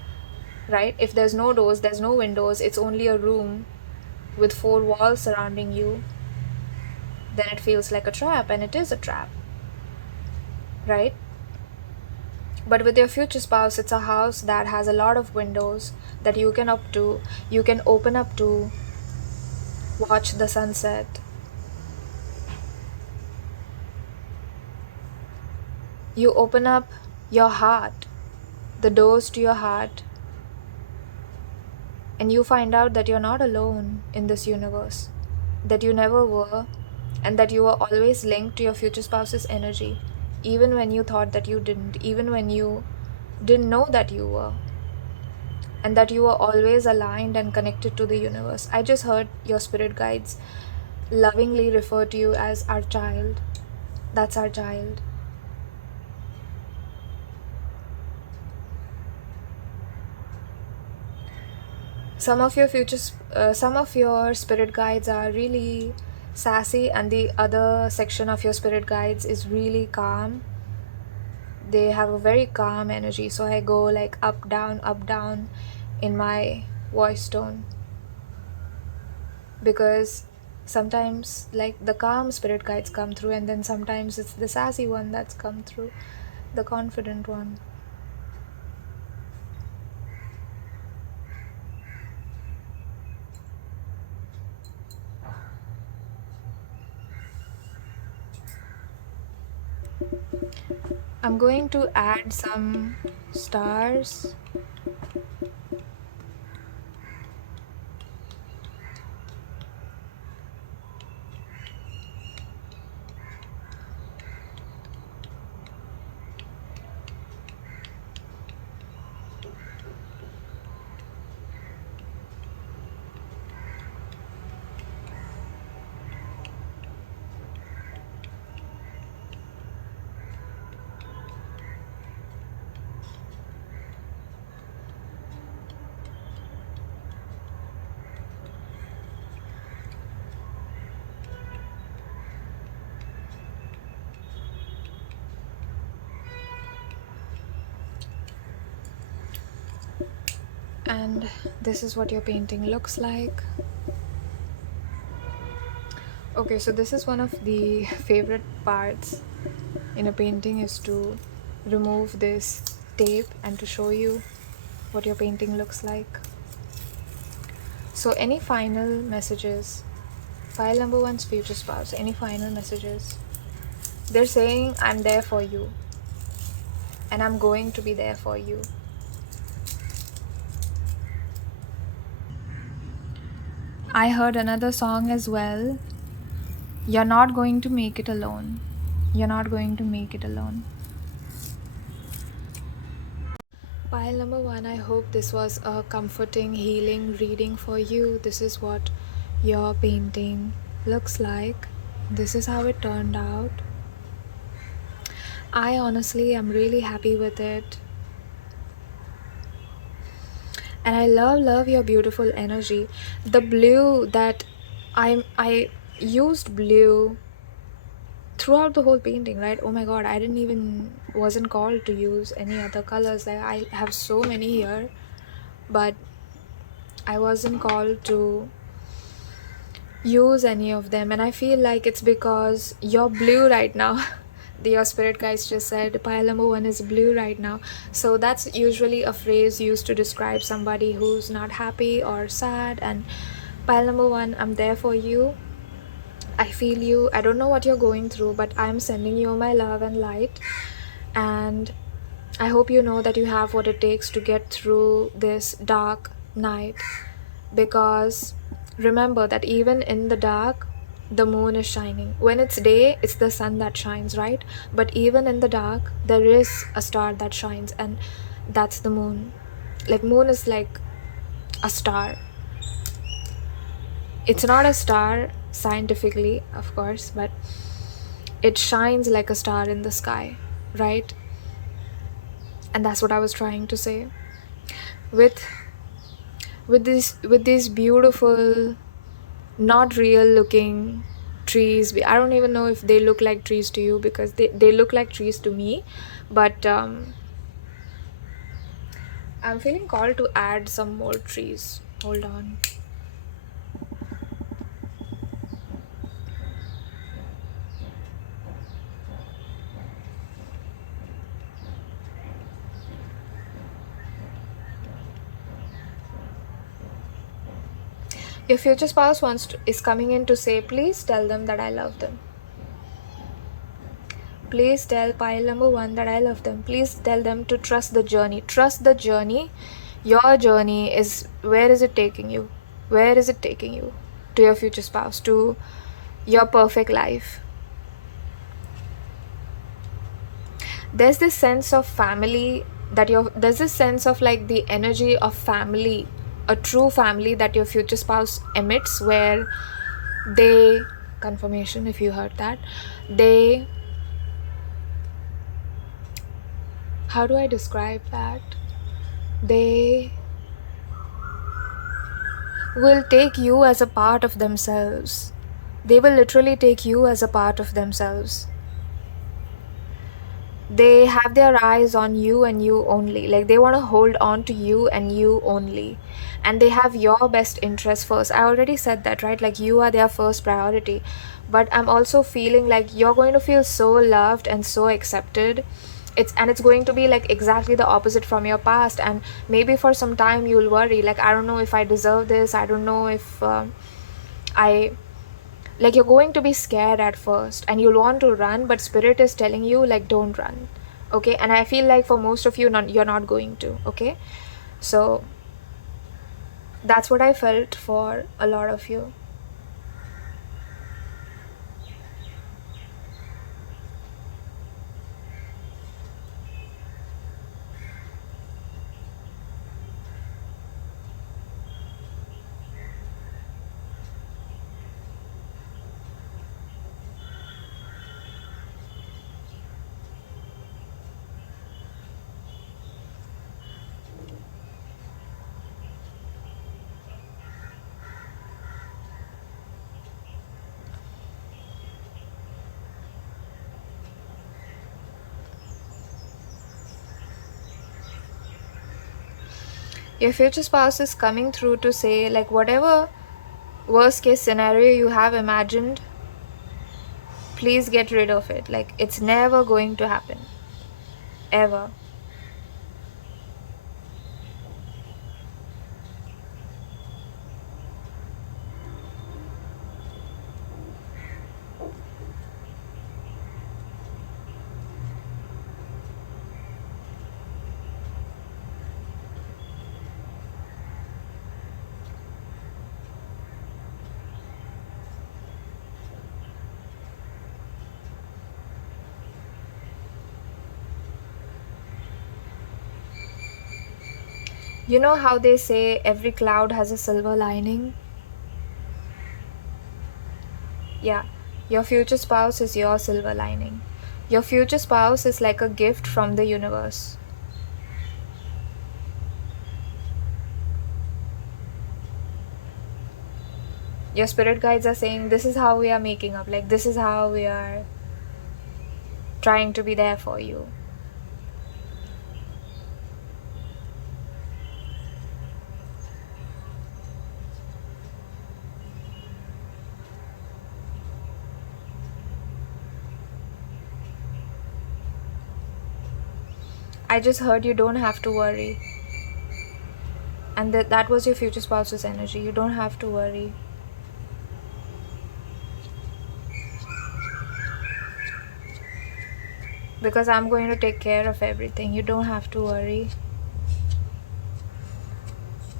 right? If there's no doors, there's no windows, it's only a room with 4 walls surrounding you, then it feels like a trap, and it is a trap, right? But with your future spouse, it's a house that has a lot of windows that you can open up to watch the sunset. You open up your heart, the doors to your heart, and you find out that you're not alone in this universe, that you never were, and that you were always linked to your future spouse's energy, even when you thought that you didn't, even when you didn't know that you were, and that you were always aligned and connected to the universe. I just heard your spirit guides lovingly refer to you as our child. That's our child. Some of your spirit guides are really sassy, and the other section of your spirit guides is really calm. They have a very calm energy, so I go like up down in my voice tone, because sometimes like the calm spirit guides come through, and then sometimes it's the sassy one that's come through, the confident one. I'm going to add some stars. And this is what your painting looks like. Okay, so this is one of the favorite parts in a painting, is to remove this tape and to show you what your painting looks like. So any final messages? Pile number one's future spouse, any final messages? They're saying, I'm there for you and I'm going to be there for you. I heard another song as well. You're not going to make it alone. You're not going to make it alone. Pile number one, I hope this was a comforting, healing reading for you. This is what your painting looks like. This is how it turned out. I honestly am really happy with it. And I love your beautiful energy. The blue that I used blue throughout the whole painting, right? Oh my god, I wasn't called to use any other colors. Like, I have so many here, but I wasn't called to use any of them, and I feel like it's because you're blue right now. Your spirit guides just said pile number one is blue right now. So that's usually a phrase used to describe somebody who's not happy or sad. And pile number one, I'm there for you. I feel you. I don't know what you're going through, but I'm sending you my love and light, and I hope you know that you have what it takes to get through this dark night. Because remember that even in the dark, the moon is shining. When it's day, it's the sun that shines, right? But even in the dark, there is a star that shines, and that's the moon. Like, moon is like a star. It's not a star scientifically, of course, but it shines like a star in the sky, right? And that's what I was trying to say. With these beautiful, not real looking trees. I don't even know if they look like trees to you, because they look like trees to me. But I'm feeling called to add some more trees. Hold on. Your future spouse is coming in to say, please tell them that I love them. Please tell pile number one that I love them. Please tell them to trust the journey. Trust the journey. Your journey is, where is it taking you? Where is it taking you? To your future spouse, to your perfect life. There's this sense of family there's this sense of like the energy of family, a true family that your future spouse emits, where they, confirmation if you heard that, they, how do I describe that? They will take you as a part of themselves. They will literally take you as a part of themselves. They have their eyes on you and you only. Like, they want to hold on to you and you only. And they have your best interest first. I already said that, right? Like, you are their first priority. But I'm also feeling like you're going to feel so loved and so accepted. It's going to be like exactly the opposite from your past. And maybe for some time you'll worry, like, I don't know if I deserve this. I don't know if I, like, you're going to be scared at first and you'll want to run, but spirit is telling you, like, don't run. Okay? And I feel like for most of you, you're not going to. Okay? So that's what I felt for a lot of you. Your future spouse is coming through to say, like, whatever worst case scenario you have imagined, please get rid of it. Like, it's never going to happen. Ever. You know how they say every cloud has a silver lining? Yeah, your future spouse is your silver lining. Your future spouse is like a gift from the universe. Your spirit guides are saying, this is how we are making up. Like, this is how we are trying to be there for you. I just heard you don't have to worry. And that was your future spouse's energy. You don't have to worry. Because I'm going to take care of everything. You don't have to worry.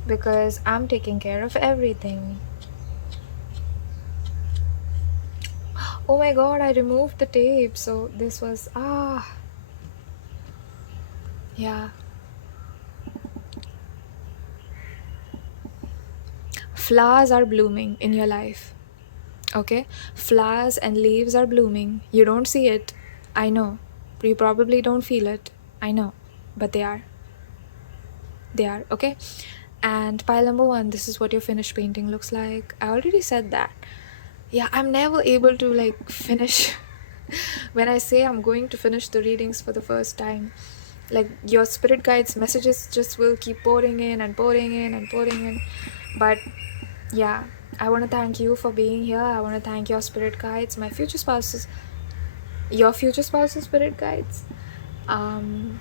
Because I'm taking care of everything. Oh my god, I removed the tape. So this was, yeah. Flowers are blooming in your life. Okay? Flowers and leaves are blooming. You don't see it. I know. You probably don't feel it. I know. But they are. They are. Okay? And pile number 1, this is what your finished painting looks like. I already said that. Yeah, I'm never able to like finish. When I say I'm going to finish the readings for the first time, like your spirit guides messages just will keep pouring in and pouring in and pouring in. But yeah, I want to thank you for being here. I want to thank your spirit guides, my future spouses, your future spouse's spirit guides, and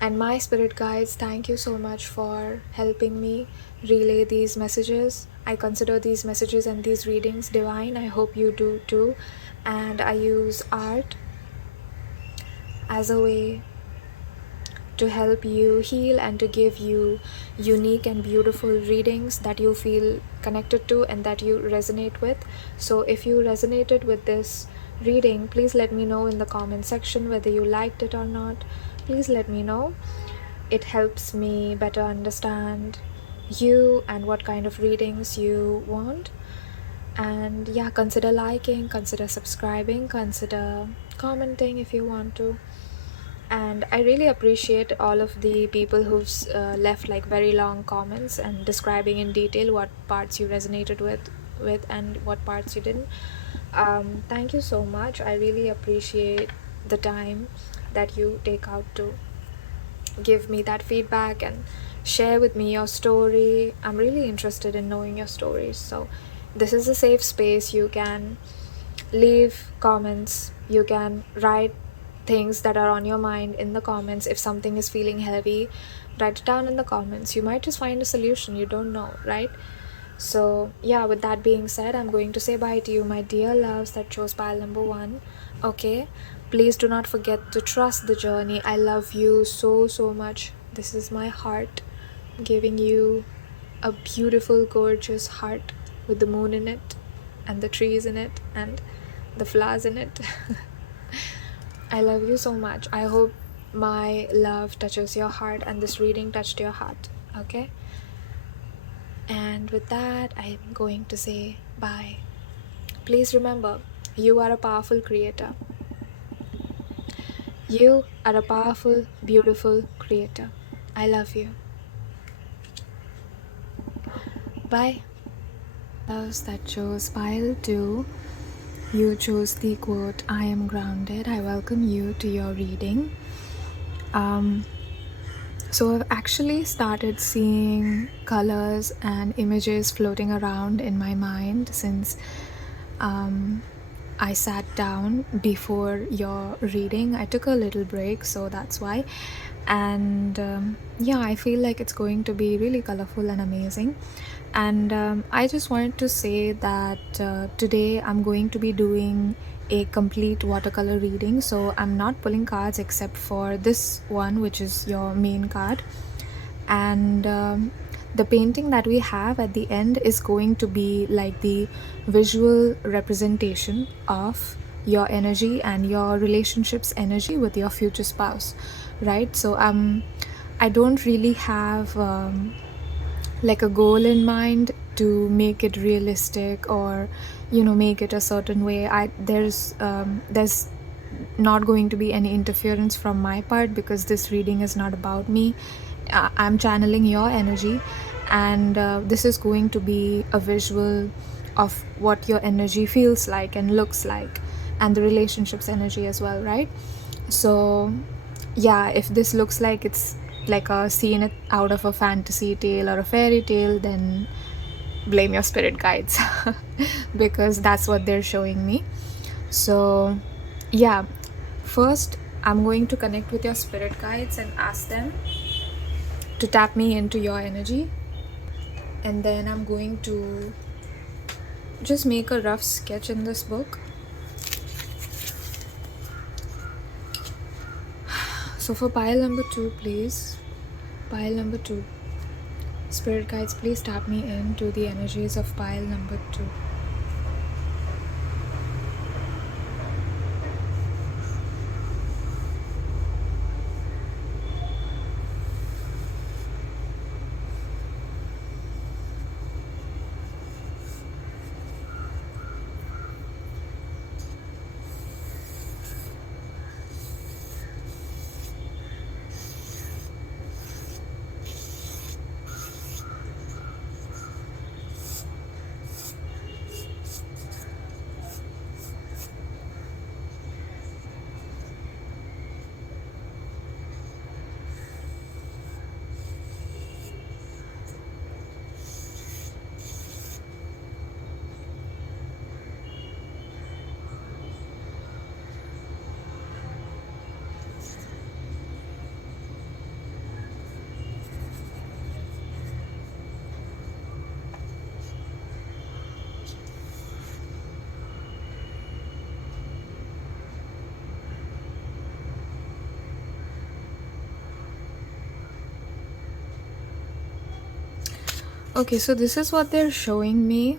my spirit guides. Thank you so much for helping me relay these messages. I consider these messages and these readings divine. I hope you do too. And I use art as a way to help you heal and to give you unique and beautiful readings that you feel connected to and that you resonate with. So if you resonated with this reading, please let me know in the comment section whether you liked it or not. Please let me know. It helps me better understand you and what kind of readings you want. And yeah, consider liking, consider subscribing, consider commenting if you want to. And I really appreciate all of the people who've left like very long comments and describing in detail what parts you resonated with and what parts you didn't. Thank you so much. I really appreciate the time that you take out to give me that feedback and share with me your story. I'm really interested in knowing your stories. So this is a safe space. You can leave comments, you can write things that are on your mind in the comments. If something is feeling heavy, write it down in the comments. You might just find a solution. You don't know, right? So yeah, with that being said, I'm going to say bye to you, my dear loves that chose pile number 1. Okay, please do not forget to trust the journey. I love you so much. This is my heart giving you a beautiful, gorgeous heart with the moon in it and the trees in it and the flowers in it. I love you so much. I hope my love touches your heart and this reading touched your heart. Okay? And with that, I'm going to say bye. Please remember, you are a powerful creator. You are a powerful, beautiful creator. I love you. Bye. Those that chose pile 2, you chose the quote, I am grounded. I welcome you to your reading. So I've actually started seeing colors and images floating around in my mind since I sat down before your reading. I took a little break, so that's why. And yeah, I feel like it's going to be really colorful and amazing. And I just wanted to say that today I'm going to be doing a complete watercolor reading. So I'm not pulling cards except for this one, which is your main card. And the painting that we have at the end is going to be like the visual representation of your energy and your relationship's energy with your future spouse, right? So I don't really have like a goal in mind to make it realistic or make it a certain way. There's not going to be any interference from my part because this reading is not about me. I'm channeling your energy, and this is going to be a visual of what your energy feels like and looks like, and the relationship's energy as well, right? So yeah, if this looks like it's like a scene out of a fantasy tale or a fairy tale, then blame your spirit guides because that's what they're showing me. So yeah, first I'm going to connect with your spirit guides and ask them to tap me into your energy, and then I'm going to just make a rough sketch in this book. So for pile number 2, please, pile number 2, spirit guides, please tap me into the energies of pile number 2. Okay, so this is what they're showing me.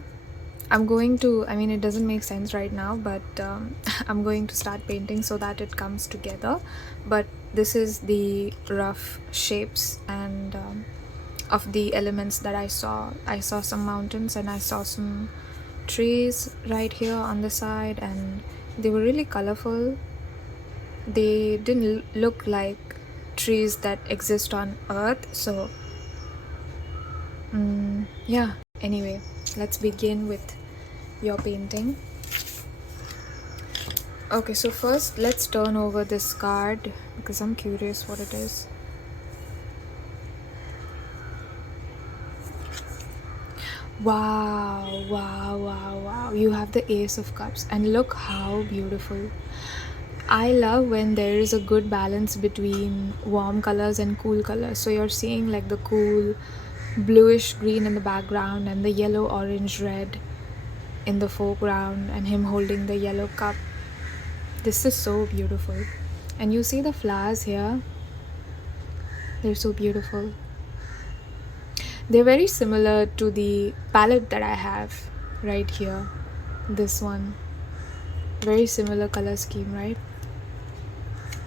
I'm going to, I mean, it doesn't make sense right now, but I'm going to start painting so that it comes together. But this is the rough shapes and of the elements that I saw. I saw some mountains and I saw some trees right here on the side, and they were really colorful. They didn't look like trees that exist on Earth, so yeah, anyway, let's begin with your painting. Okay, so first let's turn over this card because I'm curious what it is. Wow, wow, wow, wow. You have the Ace of Cups, and look how beautiful. I love when there is a good balance between warm colors and cool colors. So you're seeing like the cool bluish green in the background and the yellow, orange, red in the foreground, and him holding the yellow cup. This is so beautiful. And you see the flowers here, they're so beautiful. They're very similar to the palette that I have right here, this one. Very similar color scheme, right?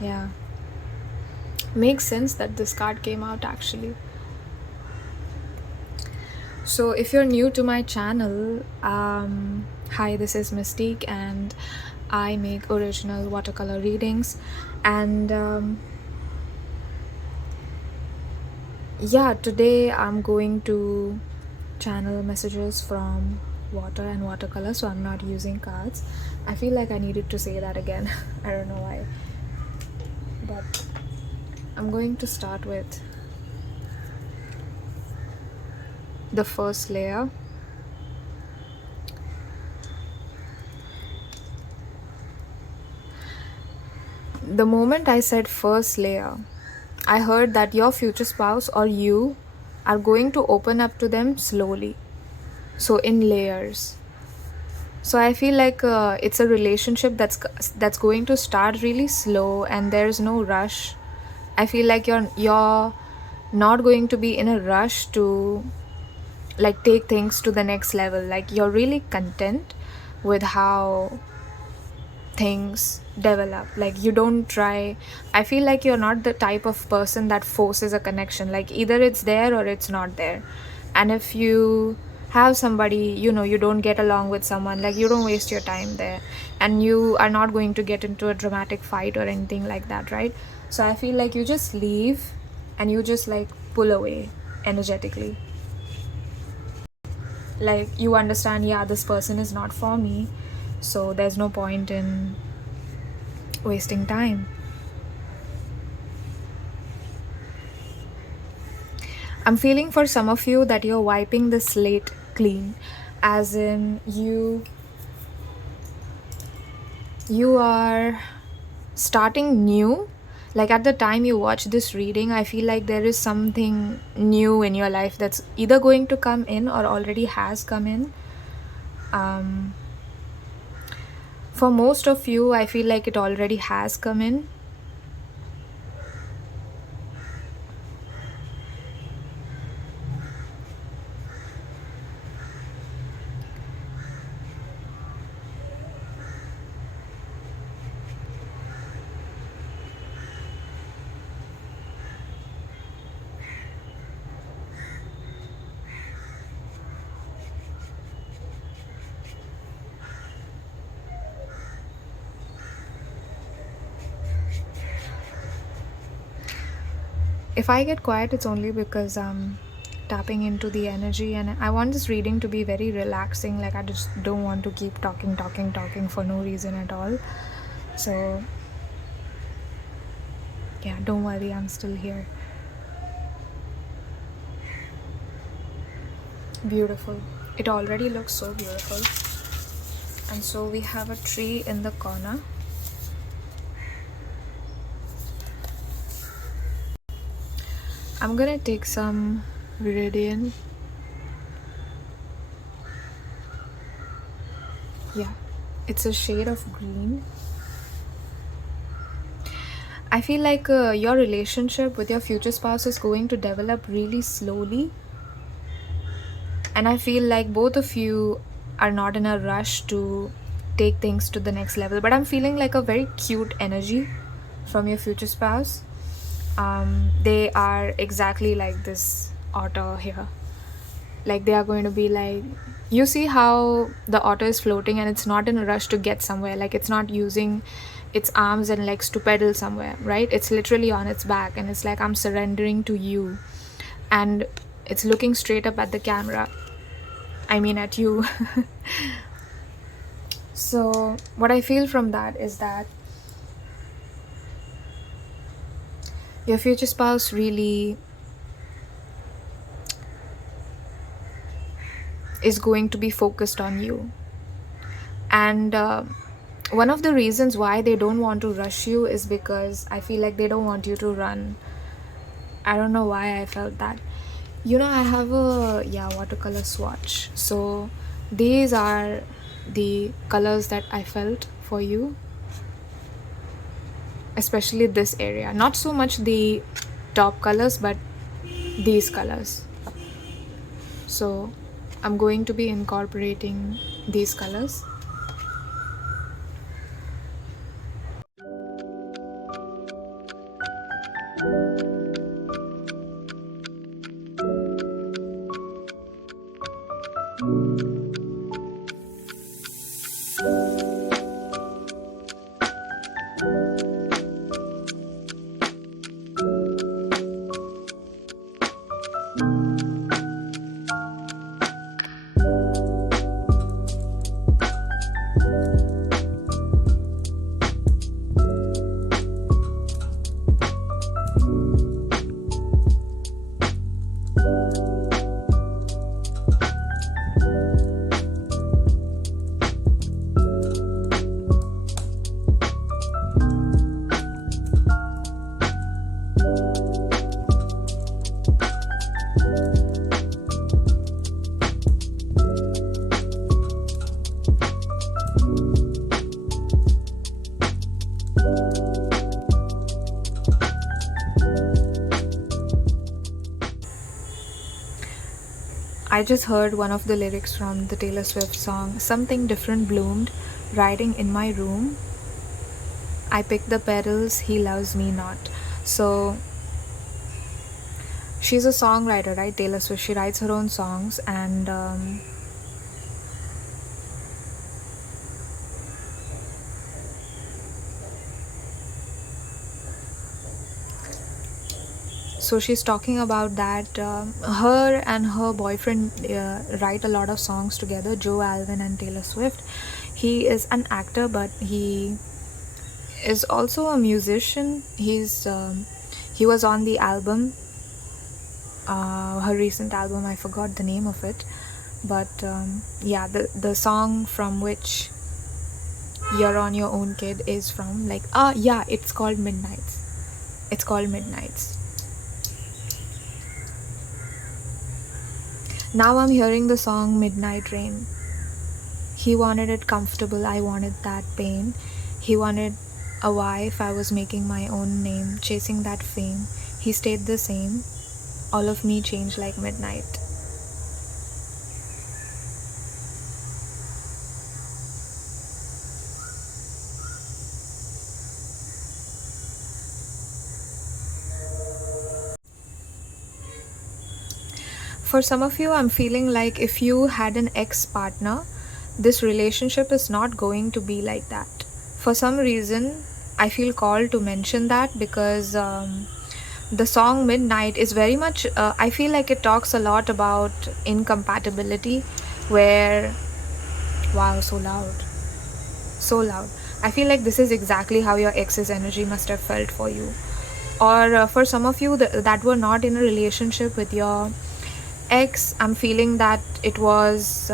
Yeah, makes sense that this card came out actually. So if you're new to my channel, hi, this is Mystique and I make original watercolor readings. And yeah, today I'm going to channel messages from water and watercolor, so I'm not using cards. I feel like I needed to say that again. I don't know why, but I'm going to start with the first layer. The moment I said first layer, I heard that your future spouse or you are going to open up to them slowly, so in layers. So I feel like it's a relationship that's going to start really slow, and there's no rush. I feel like you're not going to be in a rush to like take things to the next level. Like you're really content with how things develop. Like you don't try. I feel like you're not the type of person that forces a connection. Like either it's there or it's not there. And if you have somebody, you don't get along with someone, like you don't waste your time there, and you are not going to get into a dramatic fight or anything like that, right? So I feel like you just leave and you just like pull away energetically. Like you understand, yeah, this person is not for me, so there's no point in wasting time. I'm feeling for some of you that you're wiping the slate clean, as in you are starting new. Like at the time you watch this reading, I feel like there is something new in your life that's either going to come in or already has come in. For most of you, I feel like it already has come in. If I get quiet, it's only because I'm tapping into the energy, and I want this reading to be very relaxing. Like I just don't want to keep talking for no reason at all. So yeah, don't worry, I'm still here. Beautiful. It already looks so beautiful. And so we have a tree in the corner. I'm gonna take some viridian. Yeah, it's a shade of green. I feel like your relationship with your future spouse is going to develop really slowly. And I feel like both of you are not in a rush to take things to the next level. But I'm feeling like a very cute energy from your future spouse. They are exactly like this otter here. Like they are going to be like, you see how the otter is floating and it's not in a rush to get somewhere. Like it's not using its arms and legs to pedal somewhere, right? It's literally on its back and it's like, I'm surrendering to you. And it's looking straight up at the camera. I mean at you. So what I feel from that is that your future spouse really is going to be focused on you. And one of the reasons why they don't want to rush you is because I feel like they don't want you to run. I don't know why I felt that. I have a watercolor swatch. So these are the colors that I felt for you. Especially this area. Not so much the top colors, but these colors. So I'm going to be incorporating these colors. I just heard one of the lyrics from the Taylor Swift song, "Something different bloomed, riding in my room. I pick the petals, he loves me not." So she's a songwriter, right? Taylor Swift. She writes her own songs, and so she's talking about that her and her boyfriend write a lot of songs together, Joe Alwyn and Taylor Swift. He is an actor, but he is also a musician. He was on the album, her recent album. I forgot the name of it, but yeah, the song from which "You're on Your Own Kid" is from, like, yeah, it's called Midnights. It's called Midnights. Now I'm hearing the song "Midnight Rain." He wanted it comfortable, I wanted that pain. He wanted a wife, I was making my own name, chasing that fame. He stayed the same, all of me changed like midnight. For some of you, I'm feeling like if you had an ex-partner, this relationship is not going to be like that. For some reason, I feel called to mention that because the song Midnight is very much, I feel like it talks a lot about incompatibility, where, wow, so loud. So loud. I feel like this is exactly how your ex's energy must have felt for you. Or for some of you that were not in a relationship with your ex, I'm feeling that it was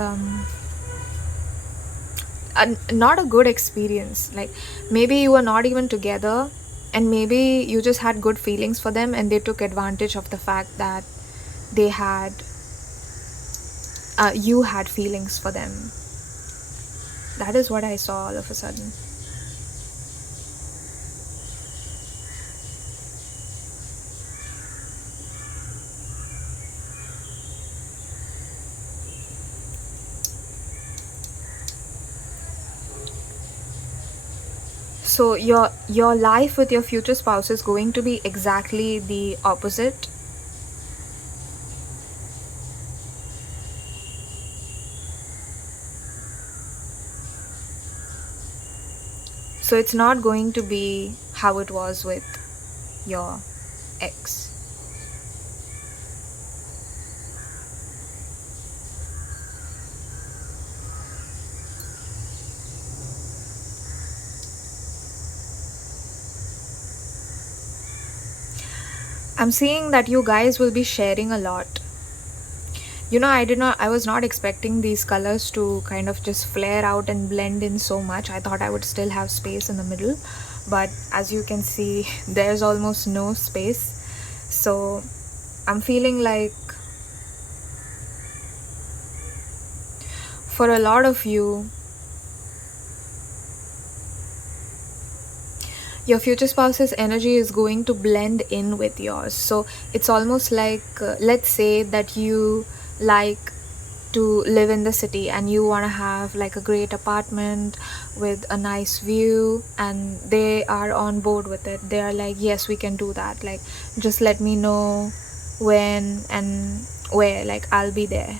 not a good experience. Like, maybe you were not even together, and maybe you just had good feelings for them, and they took advantage of the fact that they had you had feelings for them. That is what I saw all of a sudden. So your life with your future spouse is going to be exactly the opposite. So it's not going to be how it was with your ex. I'm seeing that you guys will be sharing a lot. You know, I was not expecting these colors to kind of just flare out and blend in so much. I thought I would still have space in the middle, but as you can see, there's almost no space. So I'm feeling like for a lot of you, your future spouse's energy is going to blend in with yours. So it's almost like, let's say that you like to live in the city and you want to have like a great apartment with a nice view, and they are on board with it. They are like, yes, we can do that. Like, just let me know when and where, like, I'll be there.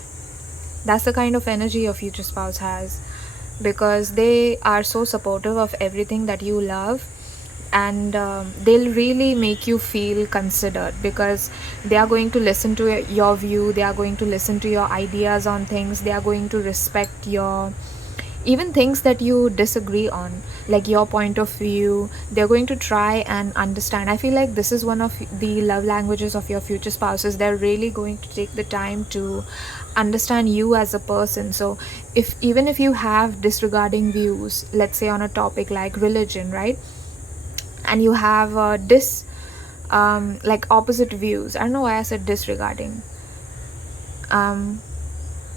That's the kind of energy your future spouse has, because they are so supportive of everything that you love, and they'll really make you feel considered, because they are going to listen to your view, they are going to listen to your ideas on things, they are going to respect your even things that you disagree on, like your point of view. They're going to try and understand. I feel like this is one of the love languages of your future spouses. They're really going to take the time to understand you as a person. So even if you have disregarding views, let's say on a topic like religion, right, and you have like opposite views. I don't know why I said disregarding.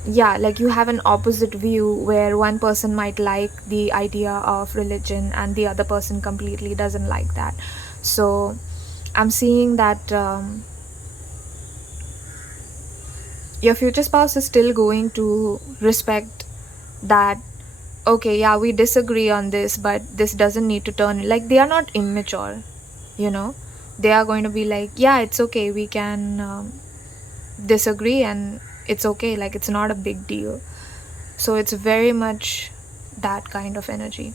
Yeah, like you have an opposite view where one person might like the idea of religion and the other person completely doesn't like that. So I'm seeing that your future spouse is still going to respect that, okay, yeah, we disagree on this, but this doesn't need to turn, like, they are not immature, you know. They are going to be like, yeah, it's okay, we can disagree, and it's okay, like, it's not a big deal. So it's very much that kind of energy.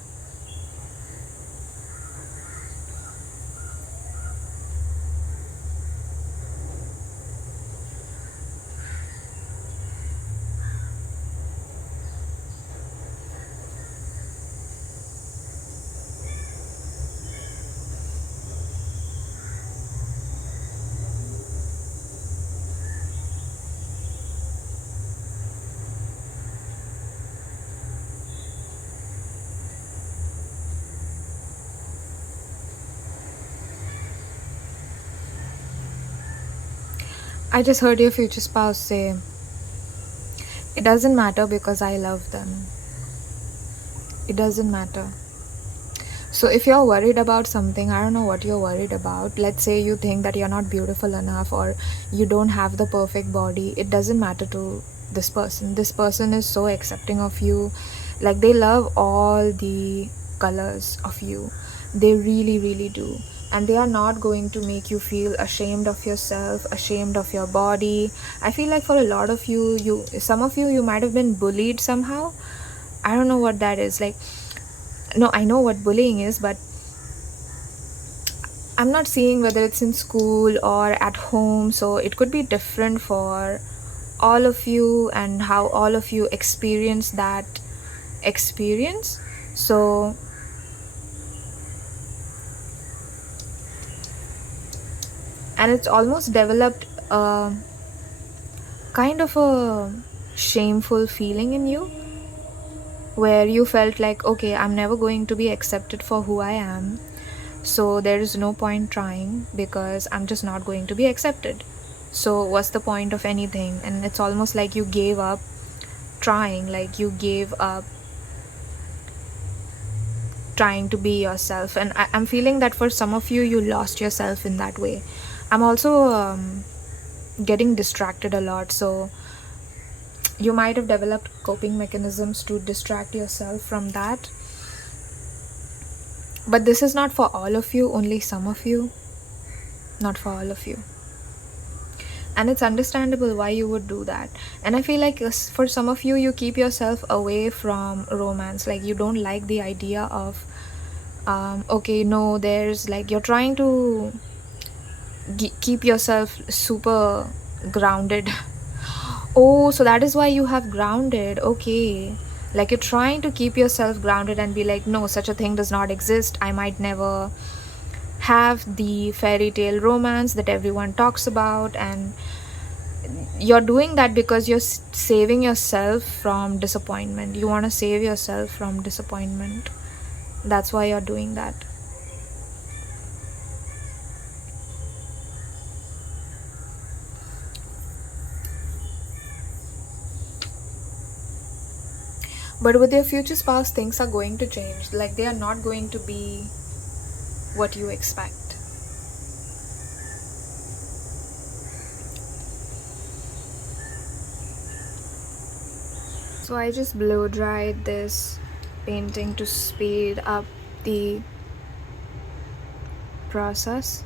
I just heard your future spouse say, it doesn't matter because I love them. It doesn't matter. So if you're worried about something, I don't know what you're worried about. Let's say you think that you're not beautiful enough, or you don't have the perfect body. It doesn't matter to this person. This person is so accepting of you. Like, they love all the colors of you. They really, really do. And they are not going to make you feel ashamed of yourself, ashamed of your body. I feel like for a lot of you, some of you might have been bullied somehow. I don't know what that is. Like, no, I know what bullying is, but I'm not seeing whether it's in school or at home. So it could be different for all of you, and how all of you experience that experience. So and it's almost developed a kind of a shameful feeling in you, where you felt like, okay, I'm never going to be accepted for who I am, so there is no point trying because I'm just not going to be accepted. So what's the point of anything? And it's almost like you gave up trying, like you gave up trying to be yourself. And I'm feeling that for some of you, you lost yourself in that way. I'm also getting distracted a lot, so you might have developed coping mechanisms to distract yourself from that. But this is not for all of you, only some of you, not for all of you. And it's understandable why you would do that. And I feel like for some of you, you keep yourself away from romance. Like, you don't like the idea of okay, no, there's like, you're trying to keep yourself super grounded. Oh, so that is why you have grounded. Okay, like, you're trying to keep yourself grounded and be like, no, such a thing does not exist. I might never have the fairy tale romance that everyone talks about. And you're doing that because you're saving yourself from disappointment. You want to save yourself from disappointment. That's why you're doing that. But with your future spouse, things are going to change. Like, they are not going to be what you expect. So I just blow dried this painting to speed up the process.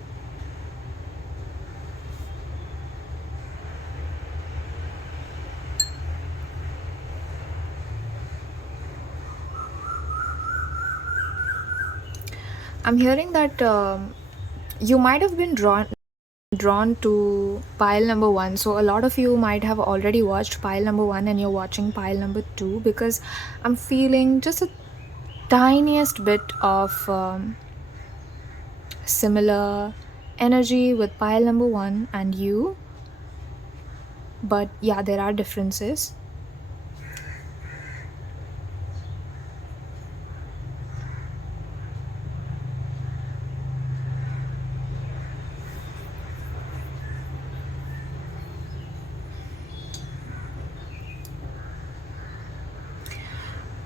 I'm hearing that you might have been drawn to pile number 1. So a lot of you might have already watched pile number 1 and you're watching pile number 2, because I'm feeling just a tiniest bit of similar energy with pile number 1 and you. But yeah, there are differences.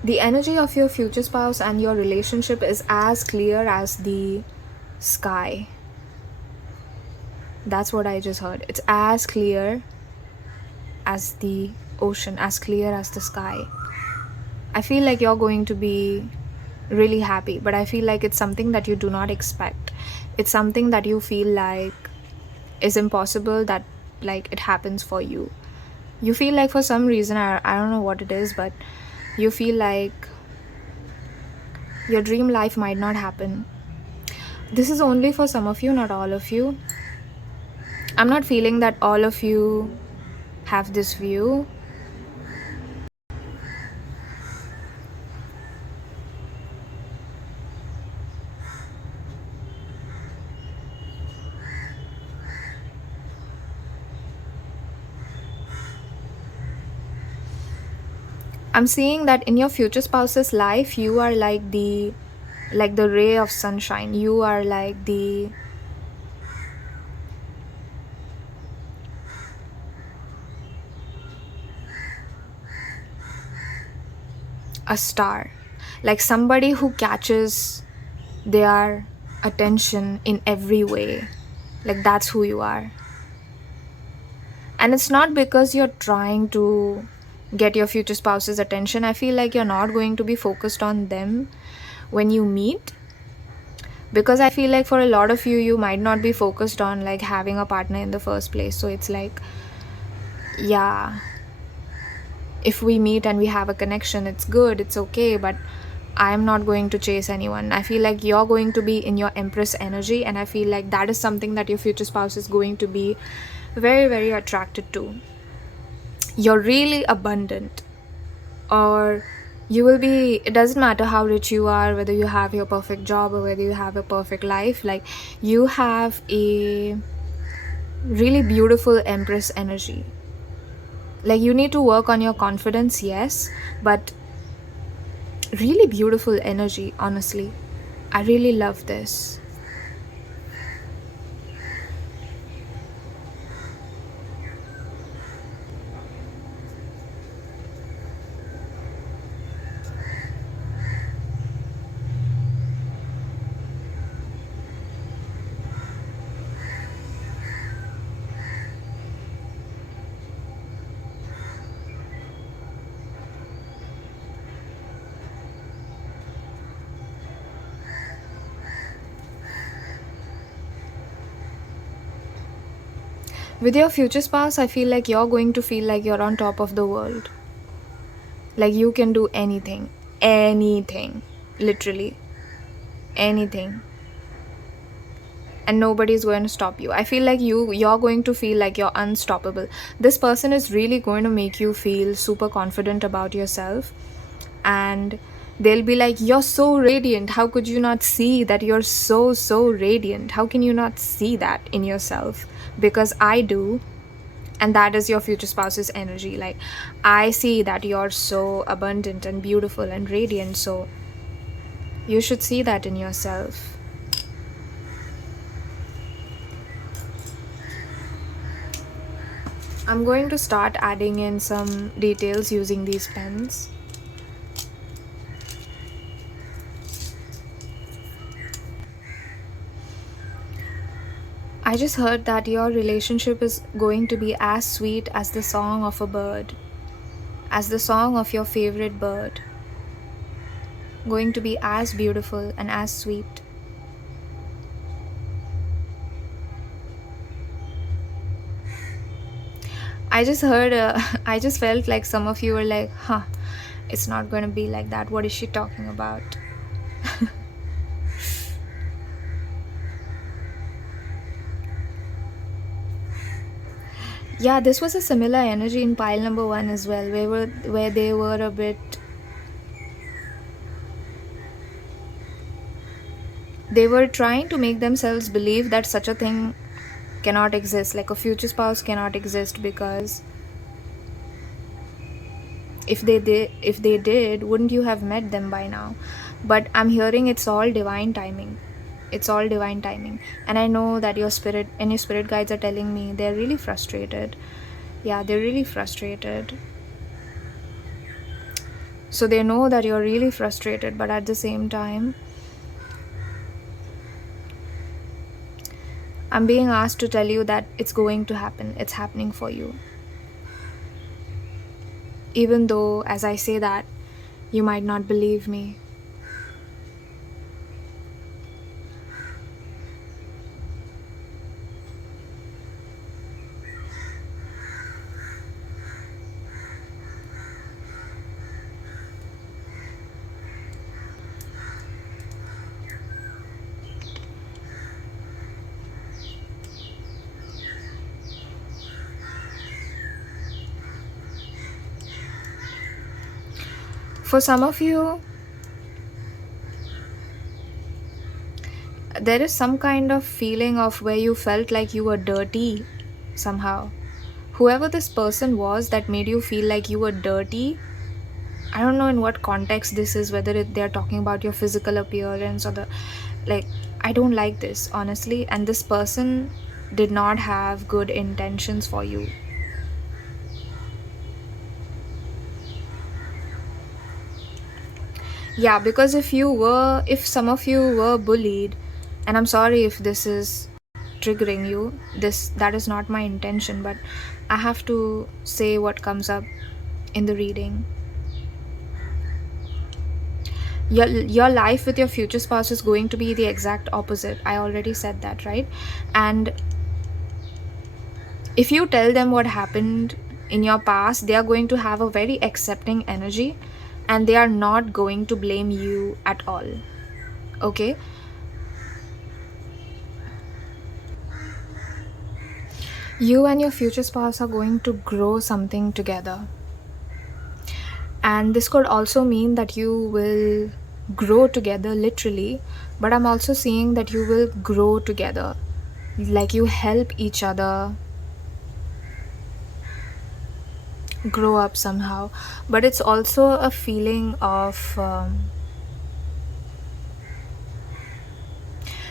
The energy of your future spouse and your relationship is as clear as the sky. That's what I just heard. It's as clear as the ocean, as clear as the sky. I feel like you're going to be really happy, but I feel like it's something that you do not expect. It's something that you feel like is impossible, that like it happens for you. You feel like for some reason, I don't know what it is, but you feel like your dream life might not happen. This is only for some of you, not all of you. I'm not feeling that all of you have this view. I'm seeing that in your future spouse's life, you are like the ray of sunshine. You are like a star, like somebody who catches their attention in every way. Like that's who you are. And it's not because you're trying to get your future spouse's attention. I feel like you're not going to be focused on them when you meet, because I feel like for a lot of you, you might not be focused on like having a partner in the first place. So it's like, yeah, if we meet and we have a connection, it's good, it's okay, but I'm not going to chase anyone. I feel like you're going to be in your Empress energy, and I feel like that is something that your future spouse is going to be very, very attracted to. You're really abundant, or you will be, it doesn't matter how rich you are, whether you have your perfect job or whether you have a perfect life, like you have a really beautiful Empress energy. Like you need to work on your confidence, yes, but really beautiful energy, honestly. I really love this. With your future spouse, I feel like you're going to feel like you're on top of the world. Like you can do anything, literally anything, and nobody's going to stop you. I feel like you're going to feel like you're unstoppable. This person is really going to make you feel super confident about yourself, and they'll be like, you're so radiant, how could you not see that you're so radiant? How can you not see that in yourself? Because I do. And that is your future spouse's energy. Like I see that you're so abundant and beautiful and radiant, so you should see that in yourself. I'm going to start adding in some details using these pens. I just heard that your relationship is going to be as sweet as the song of a bird, as the song of your favorite bird. Going to be as beautiful and as sweet. I just heard, I just felt like some of you were like, huh, it's not going to be like that. What is she talking about? Yeah, this was a similar energy in pile number 1 as well, where they were a bit, they were trying to make themselves believe that such a thing cannot exist, like a future spouse cannot exist, because if they did, wouldn't you have met them by now? But I'm hearing it's all divine timing. It's all divine timing. And I know that your spirit and your spirit guides are telling me they're really frustrated. Yeah, they're really frustrated. So they know that you're really frustrated, but at the same time, I'm being asked to tell you that it's going to happen. It's happening for you. even though as I say that, you might not believe me. For some of you, there is some kind of feeling of where you felt like you were dirty somehow. Whoever this person was that made you feel like you were dirty, I don't know in what context this is, whether they're talking about your physical appearance or the, like, I don't like this, honestly. And this person did not have good intentions for you. Yeah, because if some of you were bullied, and I'm sorry if this is triggering you, that is not my intention, but I have to say what comes up in the reading. Your life with your future spouse is going to be the exact opposite. I already said that, right? And if you tell them what happened in your past, they are going to have a very accepting energy, and they are not going to blame you at all. Okay? You and your future spouse are going to grow something together. And this could also mean that you will grow together literally, but I'm also seeing that you will grow together. Like you help each other grow up somehow. But it's also a feeling of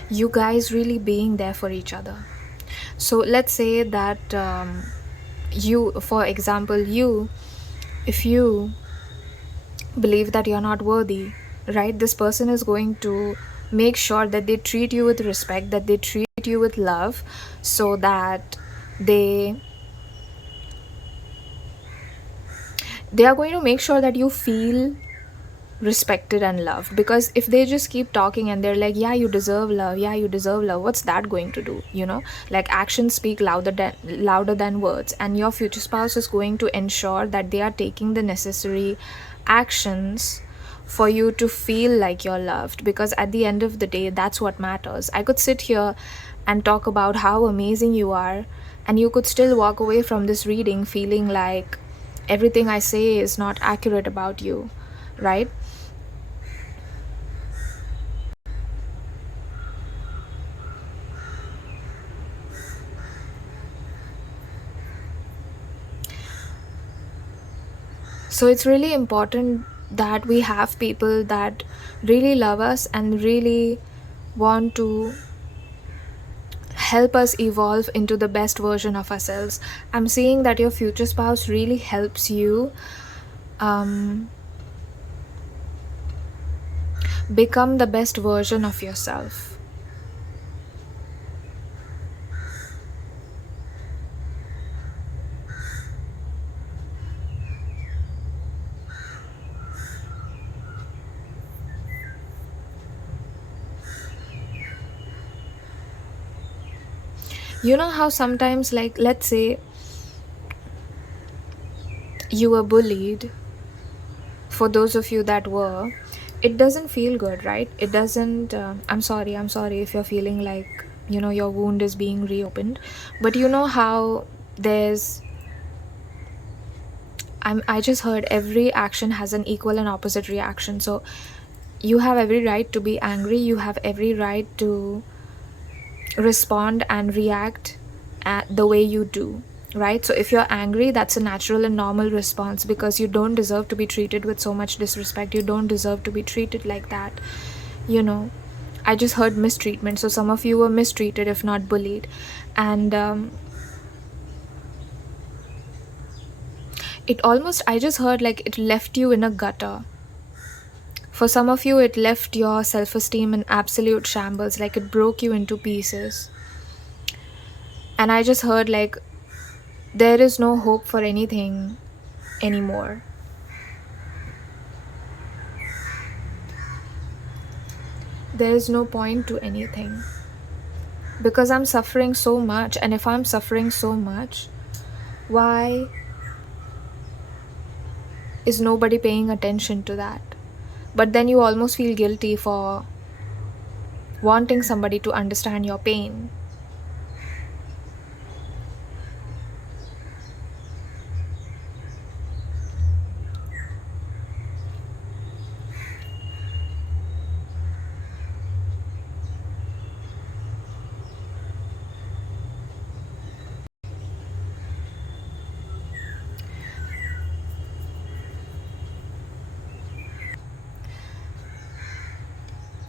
you guys really being there for each other. So let's say that for example, if you believe that you're not worthy, right? This person is going to make sure that they treat you with respect, that they treat you with love, so that they are going to make sure that you feel respected and loved. Because if they just keep talking and they're like, yeah, you deserve love, yeah, you deserve love, what's that going to do? Like, actions speak louder than words, and your future spouse is going to ensure that they are taking the necessary actions for you to feel like you're loved. Because at the end of the day, that's what matters. I could sit here and talk about how amazing you are, and you could still walk away from this reading feeling like everything I say is not accurate about you, right? So it's really important that we have people that really love us and really want to help us evolve into the best version of ourselves. I'm seeing that your future spouse really helps you become the best version of yourself. You know how sometimes, like, let's say you were bullied, for those of you that were, it doesn't feel good, right? It doesn't. I'm sorry if you're feeling like, your wound is being reopened. But you know how there's. I just heard every action has an equal and opposite reaction. So you have every right to be angry. You have every right to respond and react the way you do, right? So if you're angry, that's a natural and normal response, because you don't deserve to be treated with so much disrespect. You don't deserve to be treated like that. I just heard mistreatment, so some of you were mistreated, if not bullied. And I just heard like it left you in a gutter. For some of you, it left your self-esteem in absolute shambles, like it broke you into pieces. And I just heard like there is no hope for anything anymore. there is no point to anything, because I'm suffering so much. And if I'm suffering so much, why is nobody paying attention to that? But then you almost feel guilty for wanting somebody to understand your pain.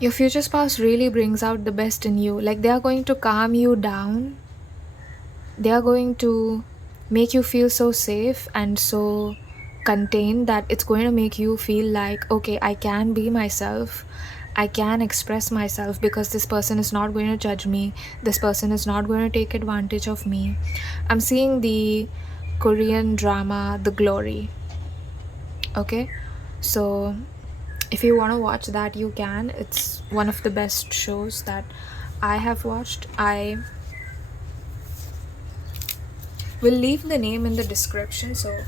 Your future spouse really brings out the best in you. Like, they are going to calm you down. They are going to make you feel so safe and so contained that it's going to make you feel like, okay, I can be myself. I can express myself because this person is not going to judge me. This person is not going to take advantage of me. I'm seeing the Korean drama, The Glory. Okay? So if you want to watch that, you can. It's one of the best shows that I have watched. I will leave the name in the description so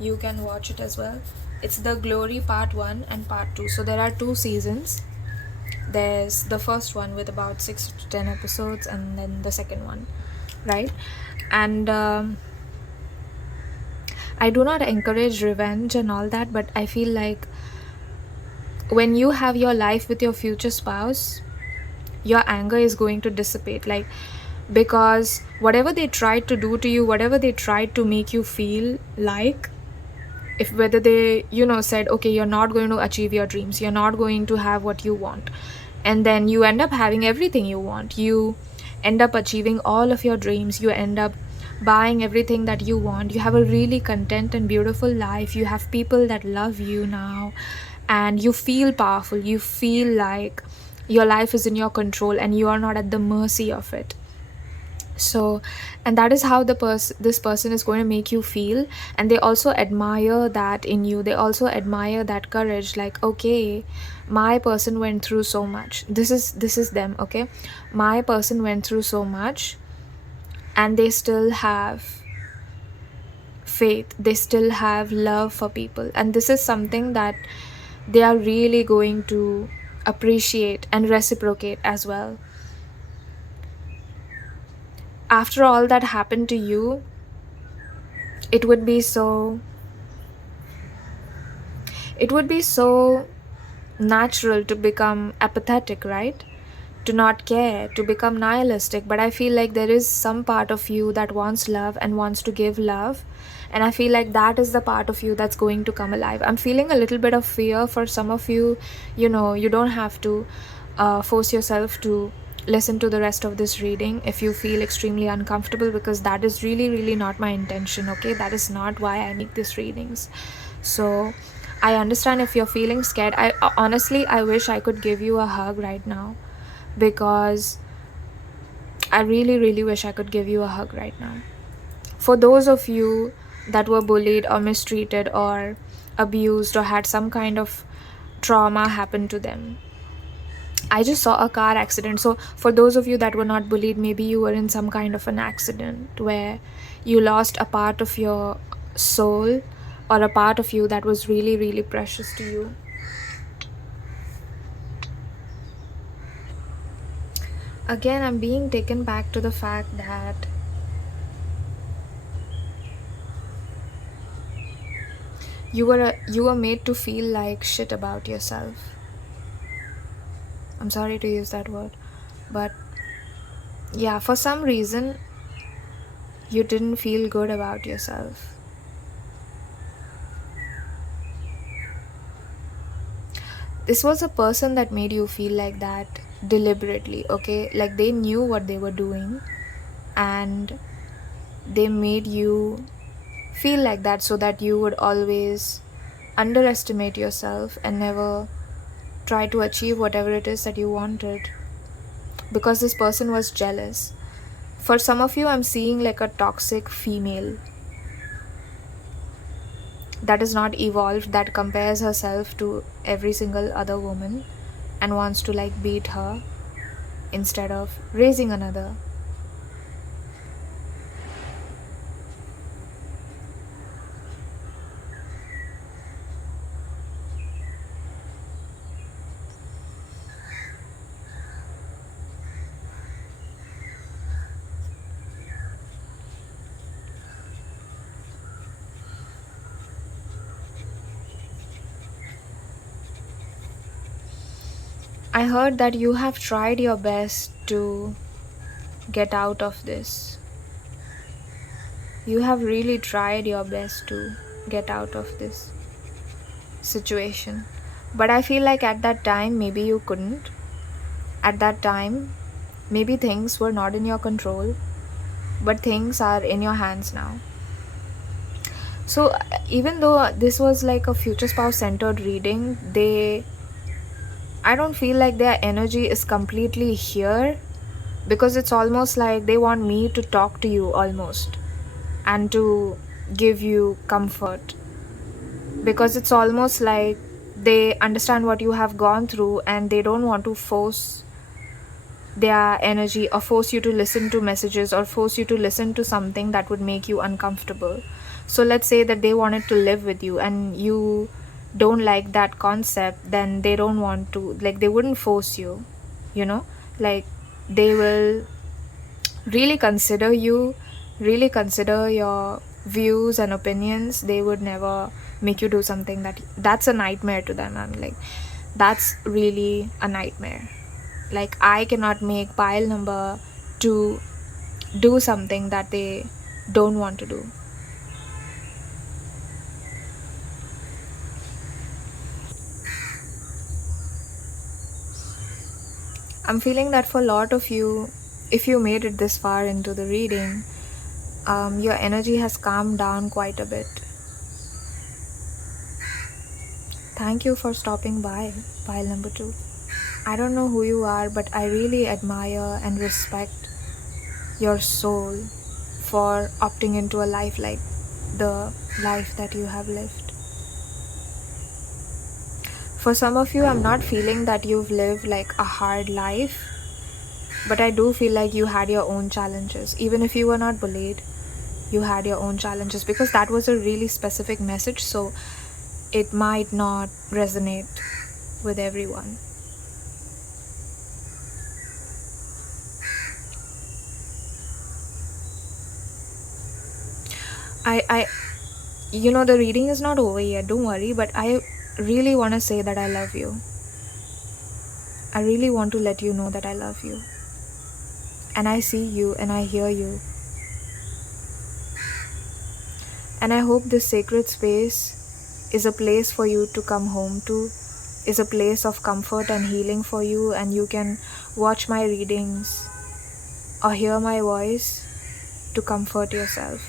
you can watch it as well. It's The Glory Part 1 and Part 2. So there are 2 seasons. There's the first one with about 6 to 10 episodes, and then the second one, right? And I do not encourage revenge and all that, but I feel like when you have your life with your future spouse, your anger is going to dissipate. Like, because whatever they tried to do to you, whatever they tried to make you feel like, if whether they said, okay, you're not going to achieve your dreams, you're not going to have what you want, and then you end up having everything you want, you end up achieving all of your dreams, you end up buying everything that you want, you have a really content and beautiful life, you have people that love you now, and you feel powerful, you feel like your life is in your control and you are not at the mercy of it. So, and that is how this person is going to make you feel. And they also admire that in you, they also admire that courage. Like, okay, my person went through so much, this is them. Okay, my person went through so much and they still have faith, they still have love for people, and this is something that they are really going to appreciate and reciprocate as well. After all that happened to you, it would be so natural to become apathetic, right? To not care, to become nihilistic. But I feel like there is some part of you that wants love and wants to give love, and I feel like that is the part of you that's going to come alive. I'm feeling a little bit of fear for some of you. You don't have to force yourself to listen to the rest of this reading if you feel extremely uncomfortable, because that is really, really not my intention. Okay, that is not why I make these readings. So I understand if you're feeling scared. I honestly, I wish I could give you a hug right now, because I really, really wish I could give you a hug right now. For those of you that were bullied or mistreated or abused or had some kind of trauma happen to them, I just saw a car accident. So for those of you that were not bullied, maybe you were in some kind of an accident where you lost a part of your soul or a part of you that was really, really precious to you. Again, I'm being taken back to the fact that you were made to feel like shit about yourself. I'm sorry to use that word, but yeah, for some reason you didn't feel good about yourself. This was a person that made you feel like that deliberately. Okay, like they knew what they were doing and they made you feel like that so that you would always underestimate yourself and never try to achieve whatever it is that you wanted, because this person was jealous. For some of you, I'm seeing like a toxic female that is not evolved, that compares herself to every single other woman, and wants to like beat her instead of raising another. I heard that you have tried your best to get out of this. You have really tried your best to get out of this situation. But I feel like at that time, maybe you couldn't. At that time, maybe things were not in your control, but things are in your hands now. So, even though this was like a future spouse centered reading, I don't feel like their energy is completely here, because it's almost like they want me to talk to you almost and to give you comfort, because it's almost like they understand what you have gone through and they don't want to force their energy or force you to listen to messages or force you to listen to something that would make you uncomfortable. So let's say that they wanted to live with you and you don't like that concept, then they don't want to, like, they wouldn't force you, you know, like they will really consider you, really consider your views and opinions. They would never make you do something that's a nightmare to them. I'm like, that's really a nightmare. Like, I cannot make pile number to do something that they don't want to do. I'm feeling that for a lot of you, if you made it this far into the reading, your energy has calmed down quite a bit. Thank you for stopping by, pile number 2. I don't know who you are, but I really admire and respect your soul for opting into a life like the life that you have lived. For some of you, I'm not feeling that you've lived like a hard life, but I do feel like you had your own challenges. Even if you were not bullied, you had your own challenges, because that was a really specific message, so it might not resonate with everyone. I you know, the reading is not over yet, don't worry, but I really want to say that I love you. I really want to let you know that I love you. And I see you and I hear you. And I hope this sacred space is a place for you to come home to, is a place of comfort and healing for you, and you can watch my readings or hear my voice to comfort yourself.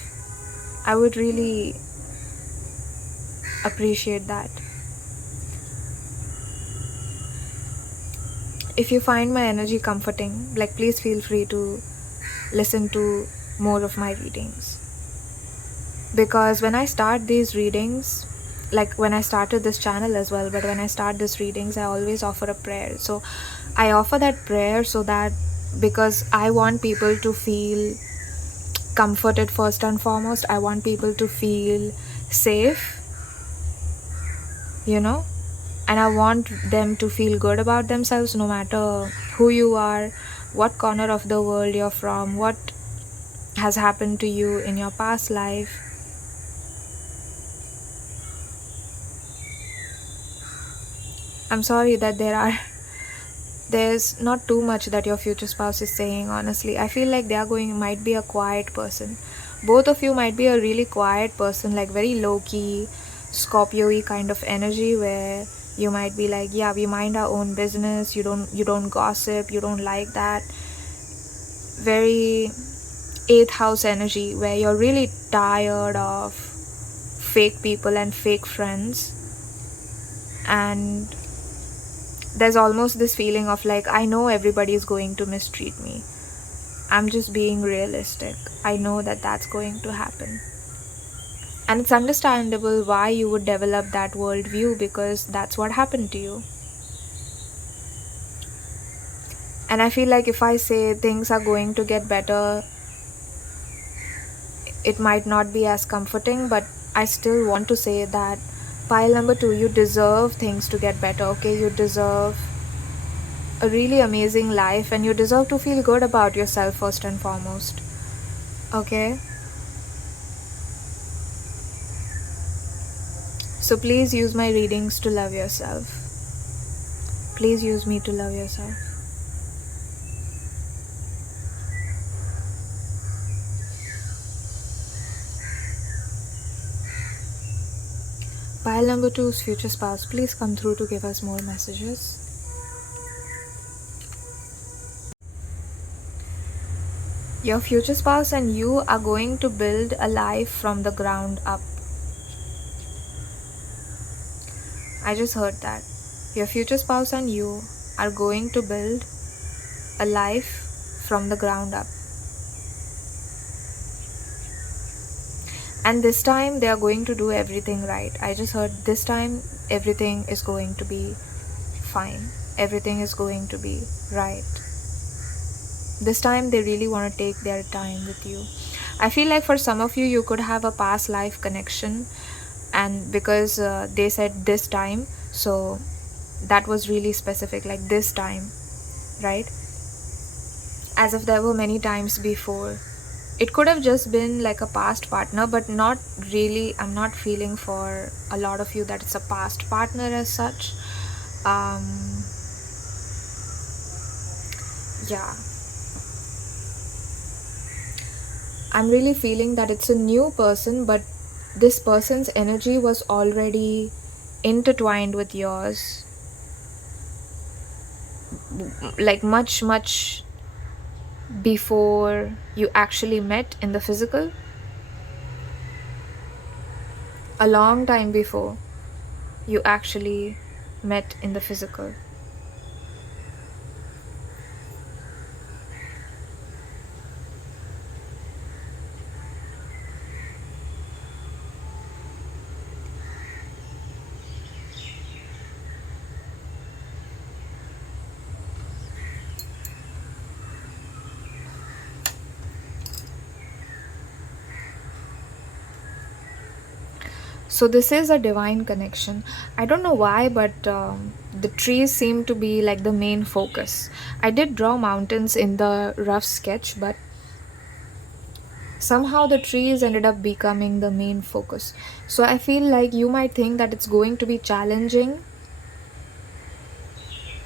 I would really appreciate that. If you find my energy comforting, like, please feel free to listen to more of my readings. Because when I start these readings, like when I started this channel as well, but when I start these readings, I always offer a prayer. So I offer that prayer so that, because I want people to feel comforted first and foremost. I want people to feel safe, you know, and I want them to feel good about themselves, no matter who you are, what corner of the world you're from, what has happened to you in your past life. I'm sorry that there's not too much that your future spouse is saying, honestly. I feel like might be a quiet person. Both of you might be a really quiet person, like very low-key, Scorpio-y kind of energy, where you might be like, yeah, we mind our own business, you don't gossip, you don't like that. Very 8th house energy, where you're really tired of fake people and fake friends. And there's almost this feeling of like, I know everybody is going to mistreat me. I'm just being realistic. I know that that's going to happen. And it's understandable why you would develop that worldview, because that's what happened to you. And I feel like if I say things are going to get better, it might not be as comforting, but I still want to say that pile number 2, you deserve things to get better, okay? You deserve a really amazing life, and you deserve to feel good about yourself first and foremost, okay? So please use my readings to love yourself. Please use me to love yourself. Pile number 2's future spouse, please come through to give us more messages. Your future spouse and you are going to build a life from the ground up. I just heard that. Your future spouse and you are going to build a life from the ground up. And this time they are going to do everything right. I just heard this time everything is going to be fine. Everything is going to be right. This time they really want to take their time with you. I feel like for some of you, you could have a past life connection, and because they said this time, so that was really specific, like this time, right? As if there were many times before. It could have just been like a past partner, but not really. I'm not feeling for a lot of you that it's a past partner as such. Yeah, I'm really feeling that it's a new person, but this person's energy was already intertwined with yours, like much before you actually met in the physical. A long time before you actually met in the physical. So this is a divine connection. I don't know why, but the trees seem to be like the main focus. I did draw mountains in the rough sketch, but somehow the trees ended up becoming the main focus. So I feel like you might think that it's going to be challenging.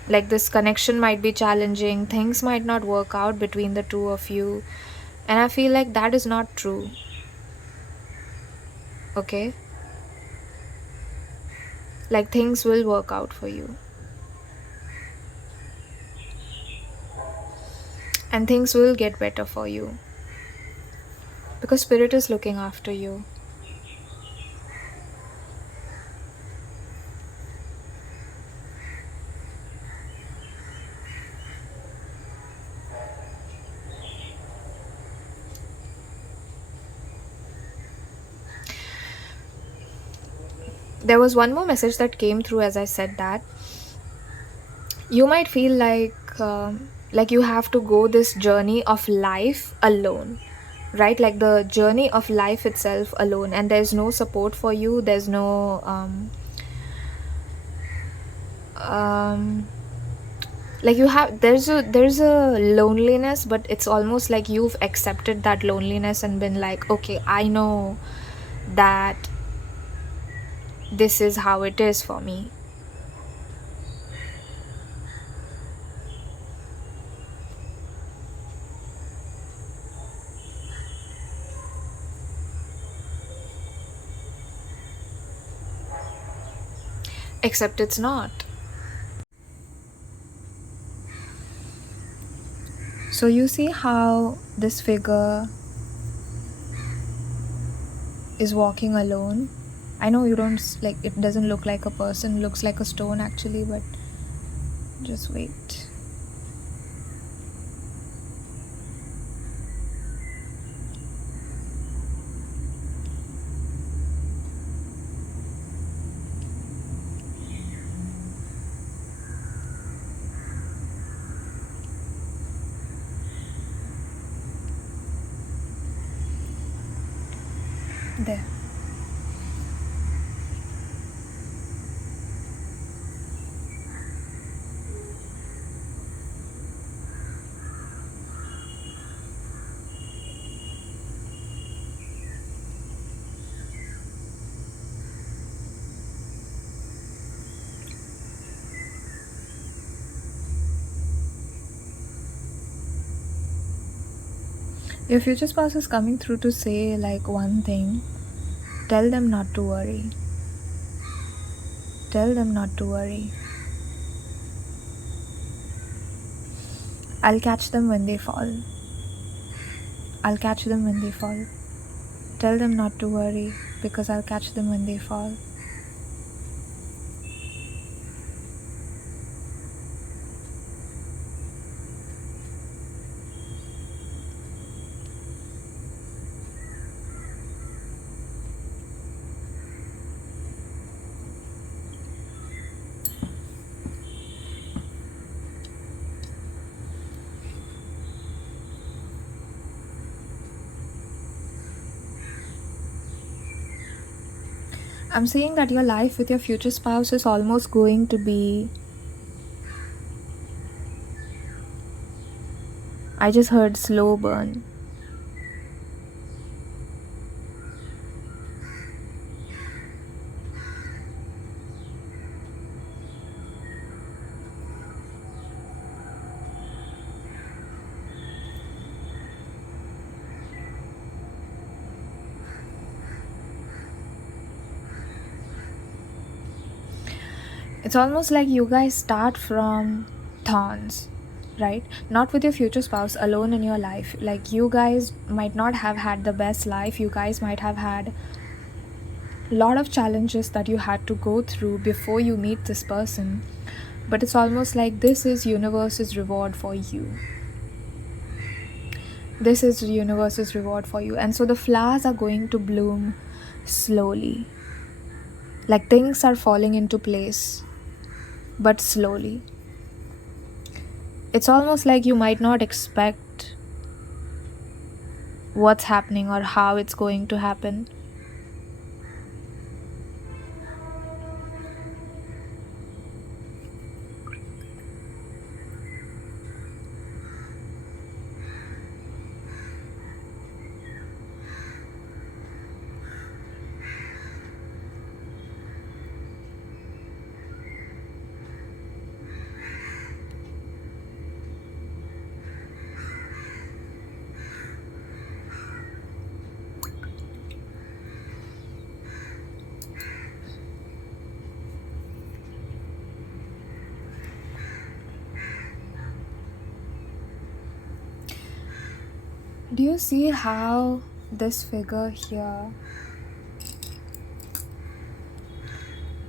Like this connection might be challenging. Things might not work out between the two of you. And I feel like that is not true. Okay? Like things will work out for you. And things will get better for you. Because Spirit is looking after you. There was one more message that came through as I said that. You might feel like you have to go this journey of life alone, right? Like the journey of life itself alone, and there's no support for you. There's no like you have there's a loneliness, but it's almost like you've accepted that loneliness and been like, okay, I know that this is how it is for me. Except it's not. So you see how this figure is walking alone. I know you don't like, it doesn't look like a person, looks like a stone actually, but just wait. There. Your future spouse is coming through to say like one thing. Tell them not to worry. Tell them not to worry. I'll catch them when they fall. I'll catch them when they fall. Tell them not to worry because I'll catch them when they fall. I'm saying that your life with your future spouse is almost going to be... I just heard slow burn. It's almost like you guys start from thorns, right? Not with your future spouse, alone in your life. Like, you guys might not have had the best life. You guys might have had a lot of challenges that you had to go through before you meet this person. But it's almost like this is universe's reward for you. This is the universe's reward for you. And so the flowers are going to bloom slowly. Like, things are falling into place, but slowly. It's almost like you might not expect what's happening or how it's going to happen. Do you see how this figure here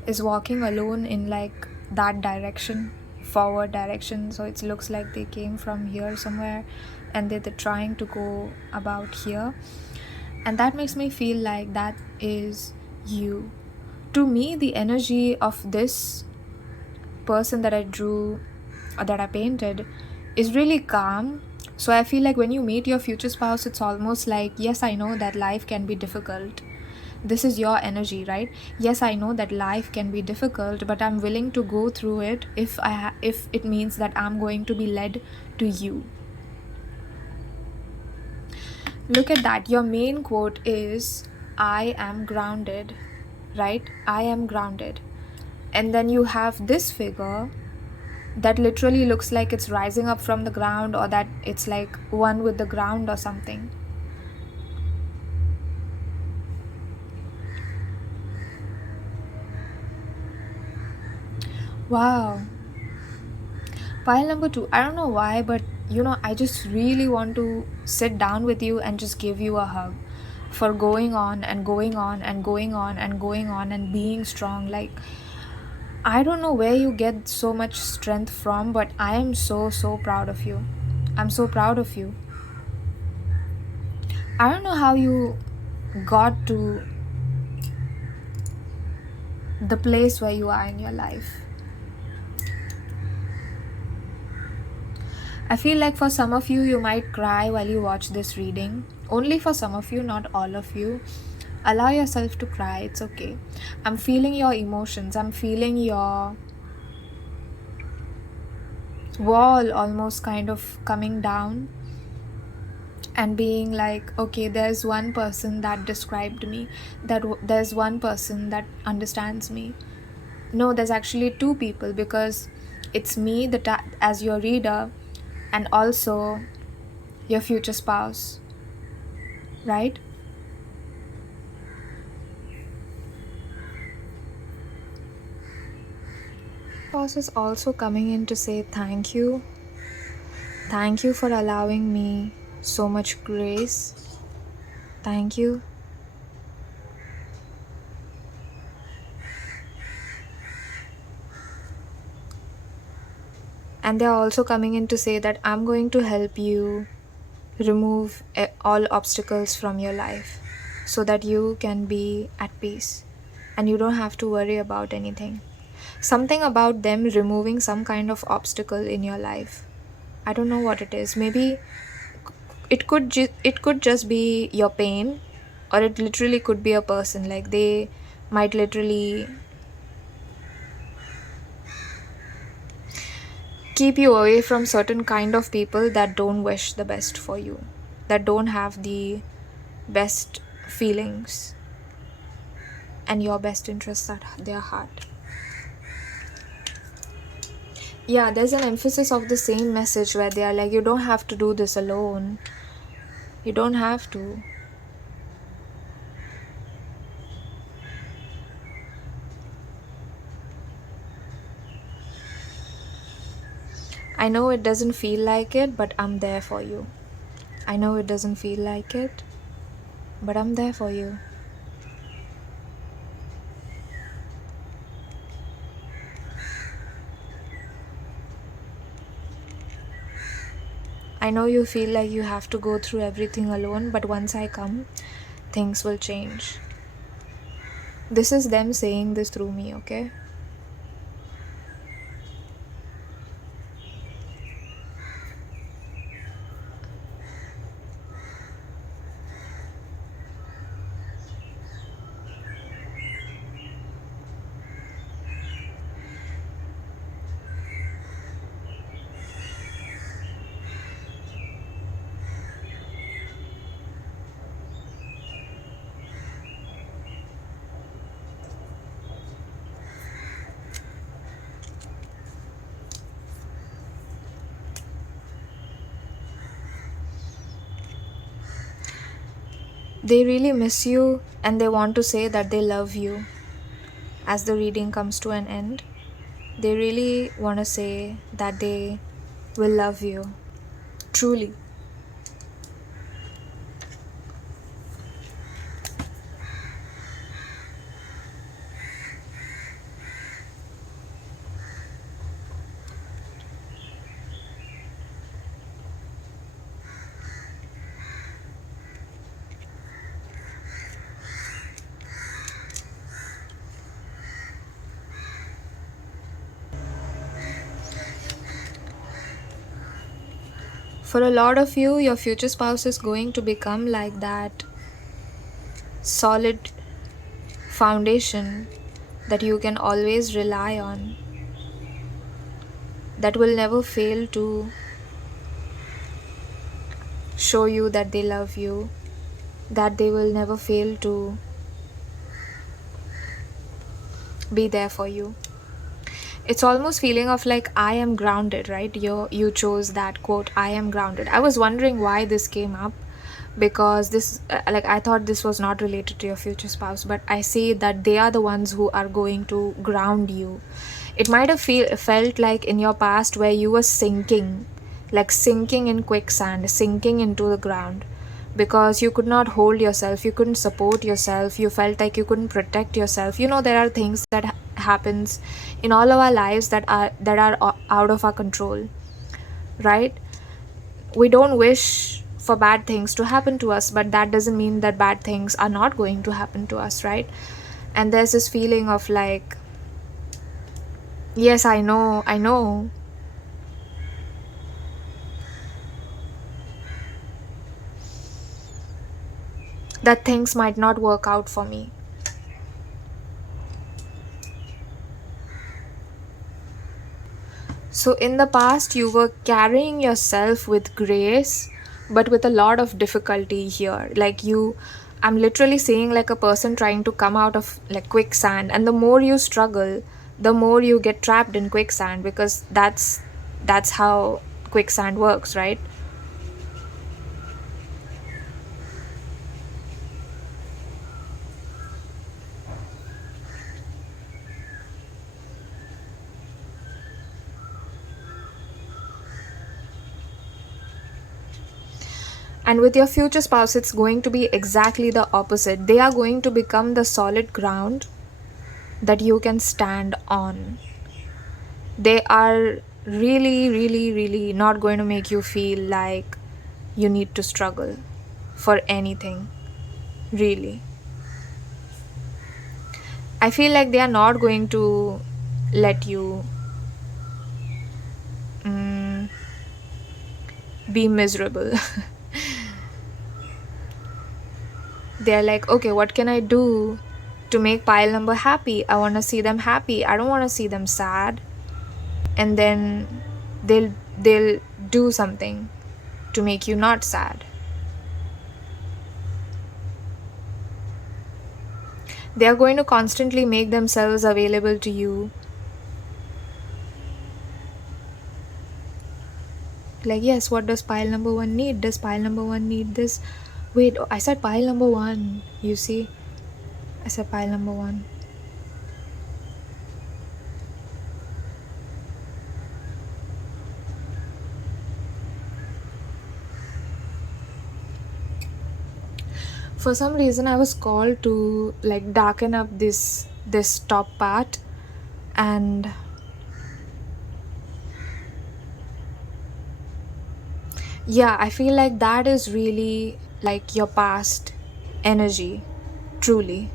is walking alone in like that direction, forward direction? So it looks like they came from here somewhere and they're trying to go about here. And that makes me feel like that is you. To me, the energy of this person that I drew or that I painted is really calm. So I feel like when you meet your future spouse, it's almost like, yes, I know that life can be difficult. This is your energy, right? Yes, I know that life can be difficult, but I'm willing to go through it if it means that I'm going to be led to you. Look at that. Your main quote is, I am grounded, right? I am grounded. And then you have this figure that literally looks like it's rising up from the ground, or that it's like one with the ground or something. Wow. Pile number 2. I don't know why, but I just really want to sit down with you and just give you a hug for going on and going on and going on and going on and being strong. Like, I don't know where you get so much strength from, but I am so proud of you. I'm so proud of you. I don't know how you got to the place where you are in your life. I feel like for some of you, you might cry while you watch this reading. Only for some of you, not all of you. Allow yourself to cry. It's okay. I'm feeling your emotions. I'm feeling your wall almost kind of coming down and being like, okay, there's one person that described me, there's one person that understands me. No, there's actually two people, because it's me as your reader, and also your future spouse, right? Spouse is also coming in to say thank you. Thank you for allowing me so much grace. Thank you. And they're also coming in to say that I'm going to help you remove all obstacles from your life so that you can be at peace and you don't have to worry about anything. Something about them removing some kind of obstacle in your life. I don't know what it is. Maybe it could just be your pain, or it literally could be a person. Like they might literally keep you away from certain kind of people that don't wish the best for you, that don't have the best feelings and your best interests at their heart. Yeah, there's an emphasis of the same message where they are like, you don't have to do this alone. You don't have to. I know it doesn't feel like it, but I'm there for you. I know it doesn't feel like it, but I'm there for you. I know you feel like you have to go through everything alone, but once I come, things will change. This is them saying this through me, okay? They really miss you and they want to say that they love you. As the reading comes to an end, they really want to say that they will love you. Truly. For a lot of you, your future spouse is going to become like that solid foundation that you can always rely on, that will never fail to show you that they love you, that they will never fail to be there for you. It's almost feeling of like, I am grounded, right? You chose that quote, I am grounded. I was wondering why this came up, because this like I thought this was not related to your future spouse, but I see that they are the ones who are going to ground you. It might have felt like in your past where you were sinking, like sinking in quicksand, sinking into the ground, because you could not hold yourself, you couldn't support yourself, you felt like you couldn't protect yourself. There are things that happens in all of our lives that are out of our control, right? We don't wish for bad things to happen to us, but that doesn't mean that bad things are not going to happen to us, right? And there's this feeling of like, yes, I know. that things might not work out for me. So in the past, you were carrying yourself with grace, but with a lot of difficulty here. I'm literally seeing like a person trying to come out of like quicksand, and the more you struggle, the more you get trapped in quicksand, because that's how quicksand works, right? And with your future spouse, it's going to be exactly the opposite. They are going to become the solid ground that you can stand on. They are really, really, really not going to make you feel like you need to struggle for anything, really. I feel like they are not going to let you mm, be miserable. They're like, okay, what can I do to make pile number happy? I want to see them happy. I don't want to see them sad. And then they'll do something to make you not sad. They are going to constantly make themselves available to you. Like, yes, what does pile number one need? Does pile number one need this? Wait, I said pile number one. You see? I said pile number one. For some reason, I was called to like darken up this top part, and yeah, I feel like that is really like your past energy, truly.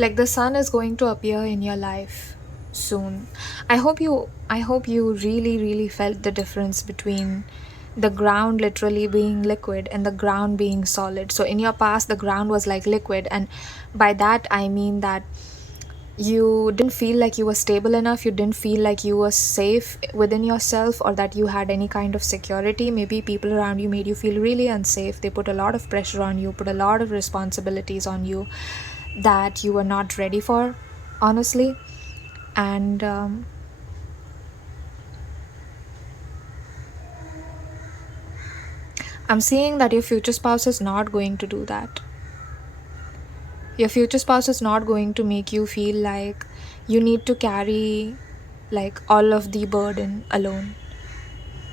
Like the sun is going to appear in your life soon. I hope you really, really felt the difference between the ground literally being liquid and the ground being solid. So in your past, the ground was like liquid, and by that I mean that you didn't feel like you were stable enough, you didn't feel like you were safe within yourself, or that you had any kind of security. Maybe people around you made you feel really unsafe. They put a lot of pressure on you, put a lot of responsibilities on you that you were not ready for, honestly. And I'm seeing that your future spouse is not going to do that. Your future spouse is not going to make you feel like you need to carry like all of the burden alone.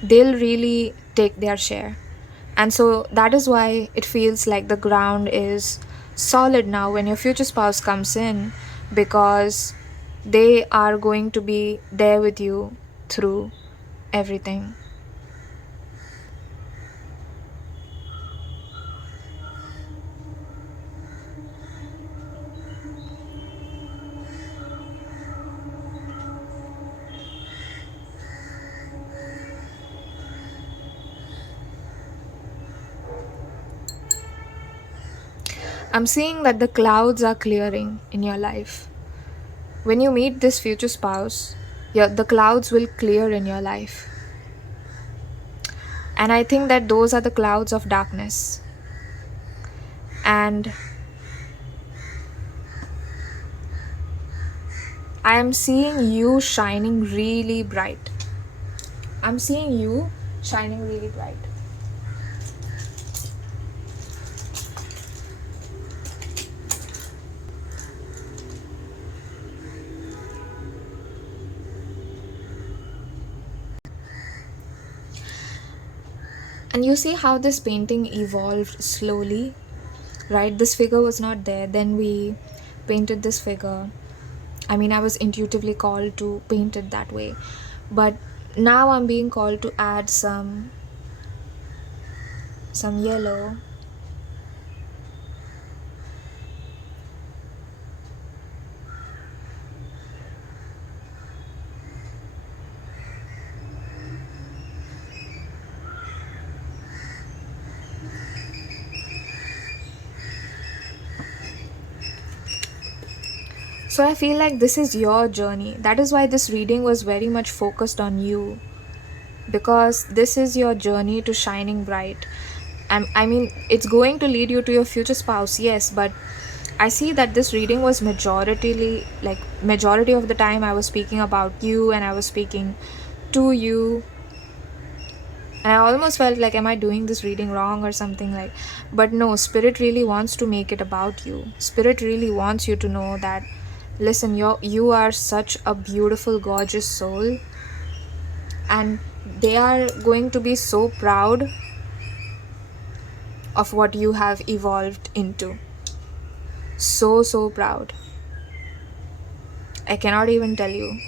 They'll really take their share. And so that is why it feels like the ground is solid now when your future spouse comes in, because they are going to be there with you through everything. I'm seeing that the clouds are clearing in your life. When you meet this future spouse, the clouds will clear in your life. And I think that those are the clouds of darkness. And I am seeing you shining really bright. I'm seeing you shining really bright. And you see how this painting evolved slowly? right? This figure was not there. Then we painted this figure. I mean, I was intuitively called to paint it that way. But now I'm being called to add some yellow. So I feel like this is your journey. That is why this reading was very much focused on you, because this is your journey to shining bright. I mean, it's going to lead you to your future spouse, yes, but I see that this reading was majority of the time I was speaking about you and I was speaking to you. And I almost felt like, am I doing this reading wrong or something like? But no, Spirit really wants to make it about you. Spirit really wants you to know that, listen, you are such a beautiful, gorgeous soul, and they are going to be so proud of what you have evolved into. So proud. I cannot even tell you.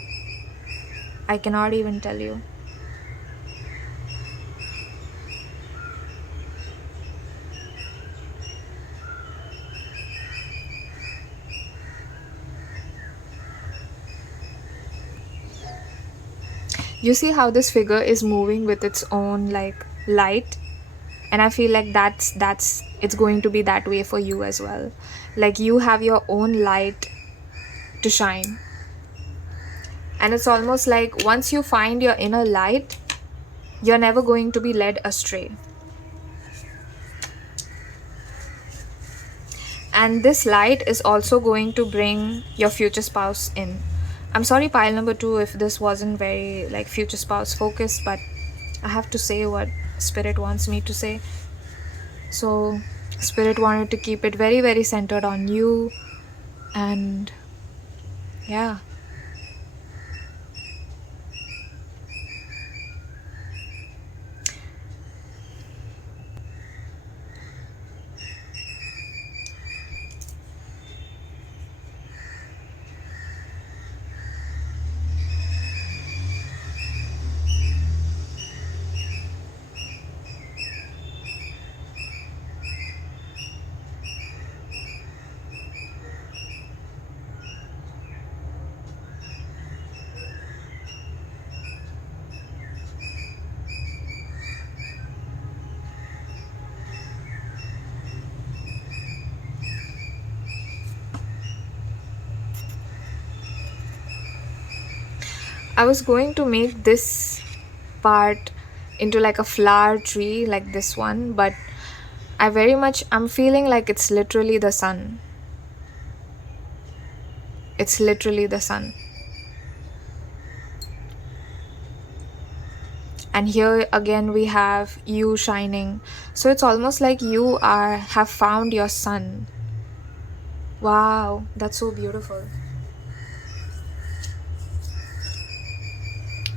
I cannot even tell you. You see how this figure is moving with its own like light, and I feel like that's it's going to be that way for you as well. Like you have your own light to shine, and it's almost like once you find your inner light, you're never going to be led astray. And this light is also going to bring your future spouse in. I'm sorry, pile number 2, if this wasn't very like future spouse focused, but I have to say what Spirit wants me to say. So Spirit wanted to keep it very, very centered on you. And yeah. I was going to make this part into like a flower tree like this one, but I'm feeling like it's literally the sun. It's literally the sun. And here again we have you shining. So it's almost like you have found your sun. Wow, that's so beautiful.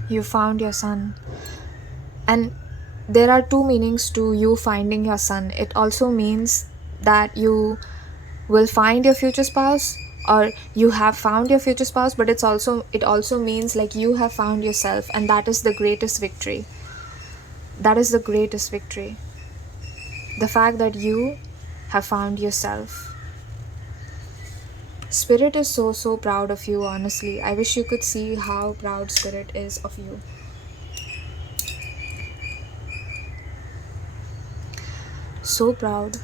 You found your sun. And there are two meanings to you finding your sun. It also means that you will find your future spouse, or you have found your future spouse, but it also means like you have found yourself, and that is the greatest victory. That is the greatest victory. The fact that you have found yourself. Spirit is so proud of you, honestly. I wish you could see how proud Spirit is of you. So proud.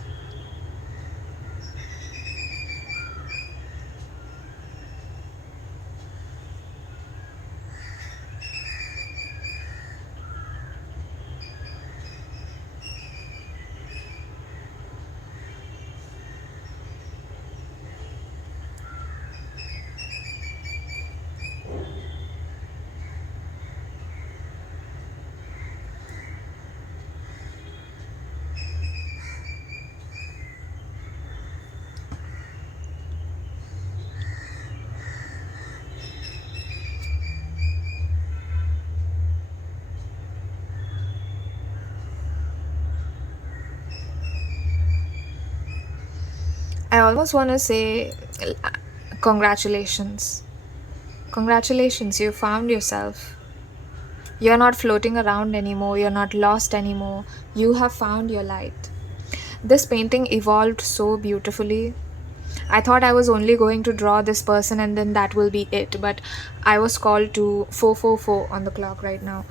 I almost want to say congratulations. Congratulations, you found yourself. You're not floating around anymore, you're not lost anymore. You have found your light. This painting evolved so beautifully. I thought I was only going to draw this person and then that will be it, but I was called to 444 on the clock right now.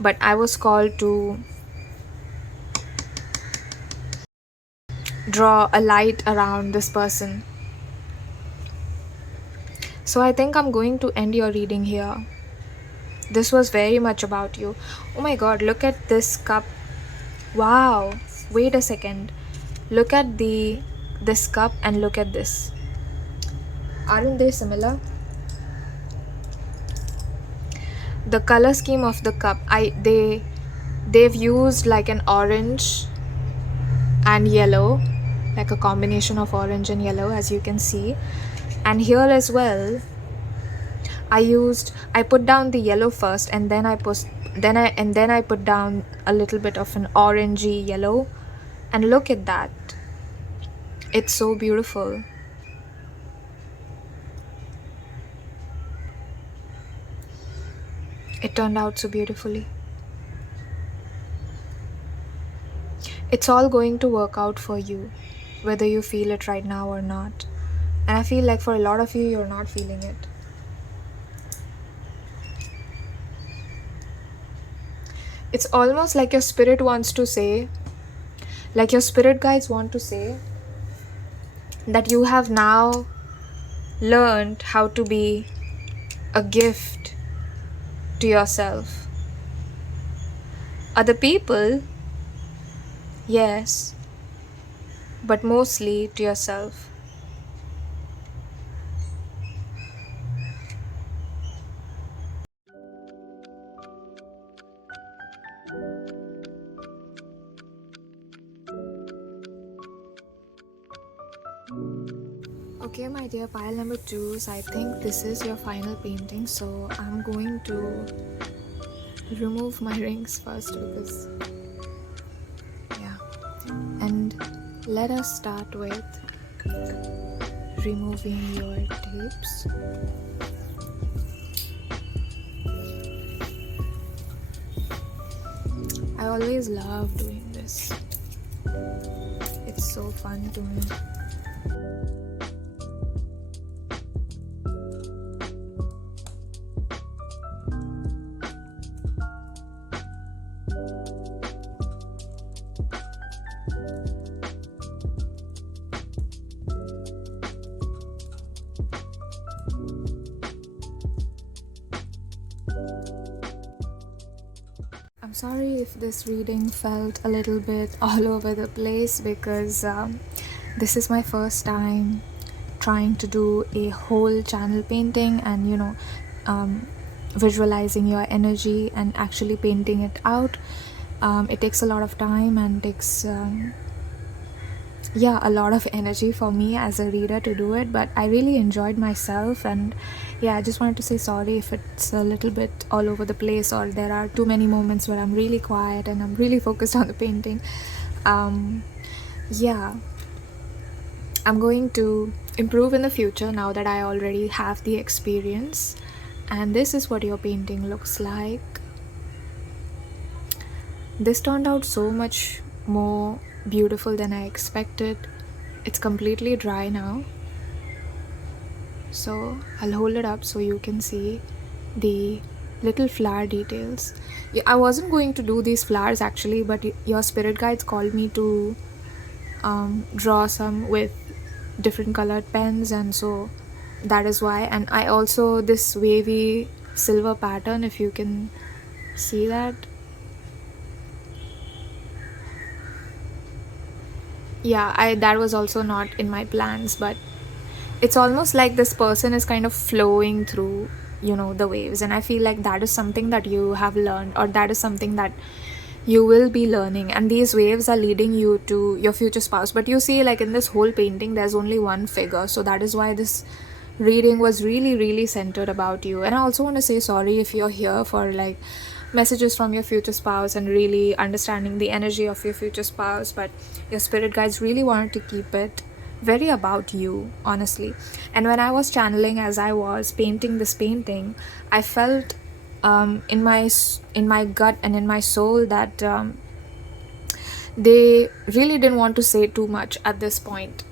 But I was called to draw a light around this person. So I think I'm going to end your reading here. This was very much about you. Oh my god, look at this cup. Wow. Wait a second. Look at this cup and look at this. Aren't they similar? The color scheme of the cup, they've used like an orange and yellow, like a combination of orange and yellow, as you can see. And here as well, I put down the yellow first, and then I put down a little bit of an orangey yellow, and look at that. It's so beautiful. It turned out so beautifully. It's all going to work out for you, whether you feel it right now or not. And I feel like for a lot of you, you're not feeling it. It's almost like your spirit wants to say, like your spirit guides want to say, that you have now learned how to be a gift to yourself. Other people, yes, but mostly to yourself. Okay, my dear pile number 2s, I think this is your final painting, so I'm going to remove my rings first because, yeah. And let us start with removing your tapes. I always love doing this. It's so fun to me. I'm sorry if this reading felt a little bit all over the place because this is my first time trying to do a whole channel painting and visualizing your energy and actually painting it out. It takes a lot of time and takes a lot of energy for me as a reader to do it, but I really enjoyed myself. And I just wanted to say sorry if it's a little bit all over the place or there are too many moments where I'm really quiet and I'm really focused on the painting. I'm going to improve in the future now that I already have the experience. And this is what your painting looks like. This turned out so much more beautiful than I expected. It's completely dry now, so I'll hold it up so you can see the little flower details. I wasn't going to do these flowers actually, but your spirit guides called me to draw some with different colored pens, and so that is why. And I also, this wavy silver pattern, if you can see that, that was also not in my plans, but it's almost like this person is kind of flowing through the waves, and I feel like that is something that you have learned, or that is something that you will be learning, and these waves are leading you to your future spouse. But you see, like in this whole painting there's only one figure, so that is why this reading was really centered about you. And I also want to say sorry if you're here for like messages from your future spouse and really understanding the energy of your future spouse, but your spirit guides really wanted to keep it very about you, honestly. And when I was channeling, as I was painting this painting, I felt in my gut and in my soul that they really didn't want to say too much at this point.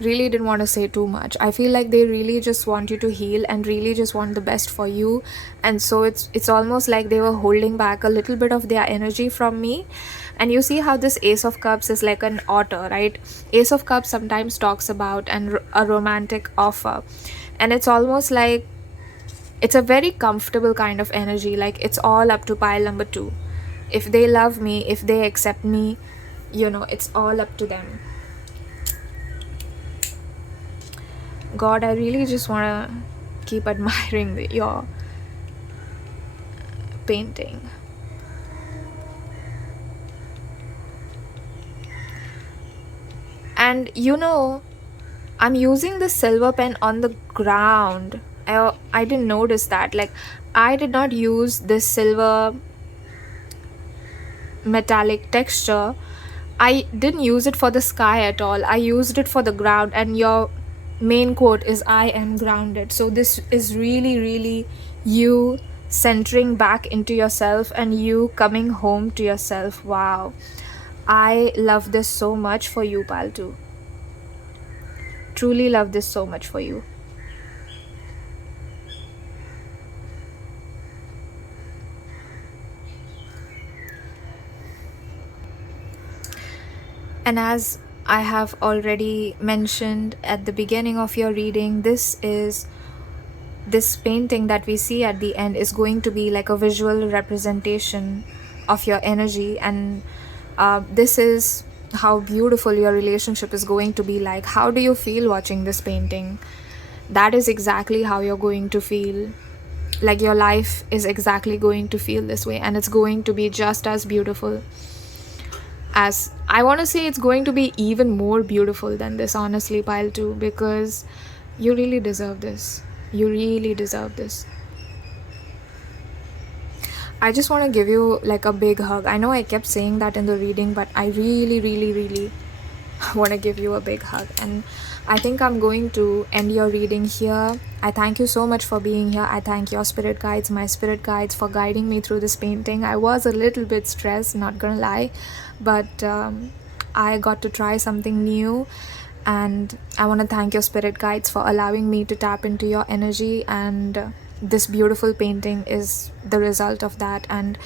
Really didn't want to say too much. I feel like they really just want you to heal and really just want the best for you. And so it's almost like they were holding back a little bit of their energy from me. And you see how this Ace of Cups is like an otter, right? Ace of Cups sometimes talks about a romantic offer. And it's almost like it's a very comfortable kind of energy. Like it's all up to pile number 2. If they love me, if they accept me, it's all up to them. God, I really just want to keep admiring your painting. And I'm using the silver pen on the ground. I didn't notice that. Like, I did not use this silver metallic texture. I didn't use it for the sky at all. I used it for the ground. And your main quote is, I am grounded. So this is really, really you centering back into yourself and you coming home to yourself. Wow. I love this so much for you, Paltu. Truly love this so much for you. And as I have already mentioned at the beginning of your reading, this painting that we see at the end is going to be like a visual representation of your energy. And this is how beautiful your relationship is going to be like. How do you feel watching this painting? That is exactly how you're going to feel. Like your life is exactly going to feel this way, and it's going to be just as beautiful as, I want to say, it's going to be even more beautiful than this, honestly, Pile 2, because you really deserve this. You really deserve this. I just want to give you like a big hug. I know I kept saying that in the reading, but I really, really, really want to give you a big hug. And I think I'm going to end your reading here. I thank you so much for being here. I thank your spirit guides, my spirit guides, for guiding me through this painting. I was a little bit stressed, not gonna lie, but I got to try something new. And I want to thank your spirit guides for allowing me to tap into your energy. And this beautiful painting is the result of that. And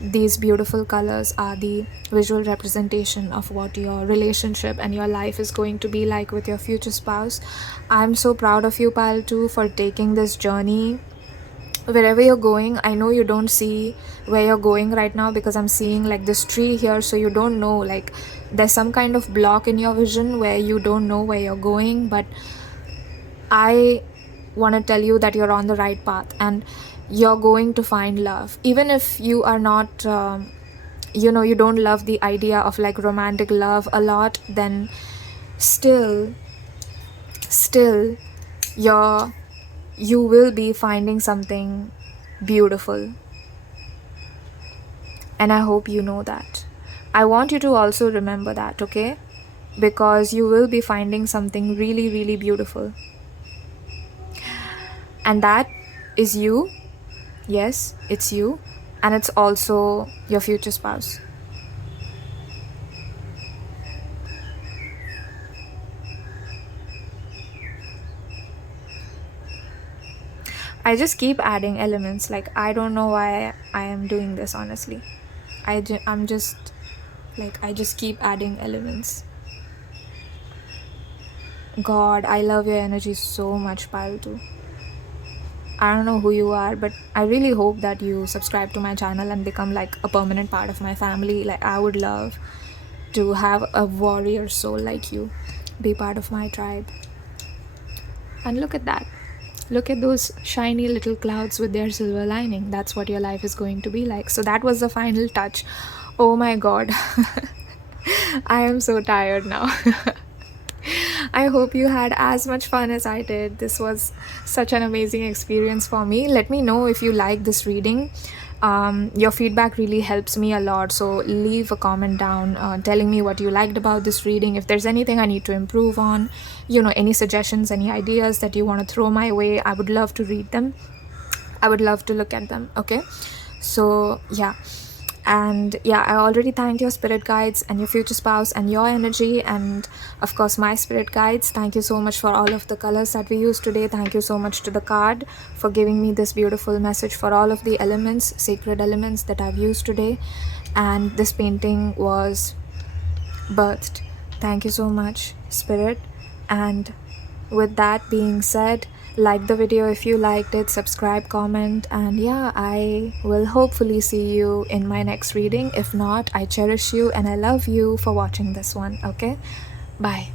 these beautiful colors are the visual representation of what your relationship and your life is going to be like with your future spouse. I'm so proud of you, Pal, too, for taking this journey. Wherever you're going, I know you don't see where you're going right now, because I'm seeing like this tree here, so you don't know, like there's some kind of block in your vision where you don't know where you're going. But I want to tell you that you're on the right path, and you're going to find love. Even if you are not you don't love the idea of like romantic love a lot, then still you will be finding something beautiful. And I hope you know that. I want you to also remember that, okay? Because you will be finding something really, really beautiful. And that is you. Yes, it's you. And it's also your future spouse. I just keep adding elements. Like, I don't know why I am doing this, honestly. I just keep adding elements. God, I love your energy so much, Paltu. I don't know who you are, but I really hope that you subscribe to my channel and become like a permanent part of my family. Like, I would love to have a warrior soul like you be part of my tribe. And look at that. Look at those shiny little clouds with their silver lining. That's what your life is going to be like. So that was the final touch. Oh my God. I am so tired now. I hope you had as much fun as I did. This was such an amazing experience for me. Let me know if you like this reading. Your feedback really helps me a lot, so leave a comment down telling me what you liked about this reading. If there's anything I need to improve on, any suggestions, any ideas that you want to throw my way, I would love to read them. I would love to look at them. Okay, so yeah. And yeah, I already thanked your spirit guides and your future spouse and your energy, and of course my spirit guides. Thank you so much for all of the colors that we used today. Thank you so much to the card for giving me this beautiful message for all of the elements, sacred elements that I've used today. And this painting was birthed. Thank you so much, spirit. And with that being said, like the video if you liked it, subscribe, comment, and yeah, I will hopefully see you in my next reading. If not, I cherish you and I love you for watching this one. Okay, bye.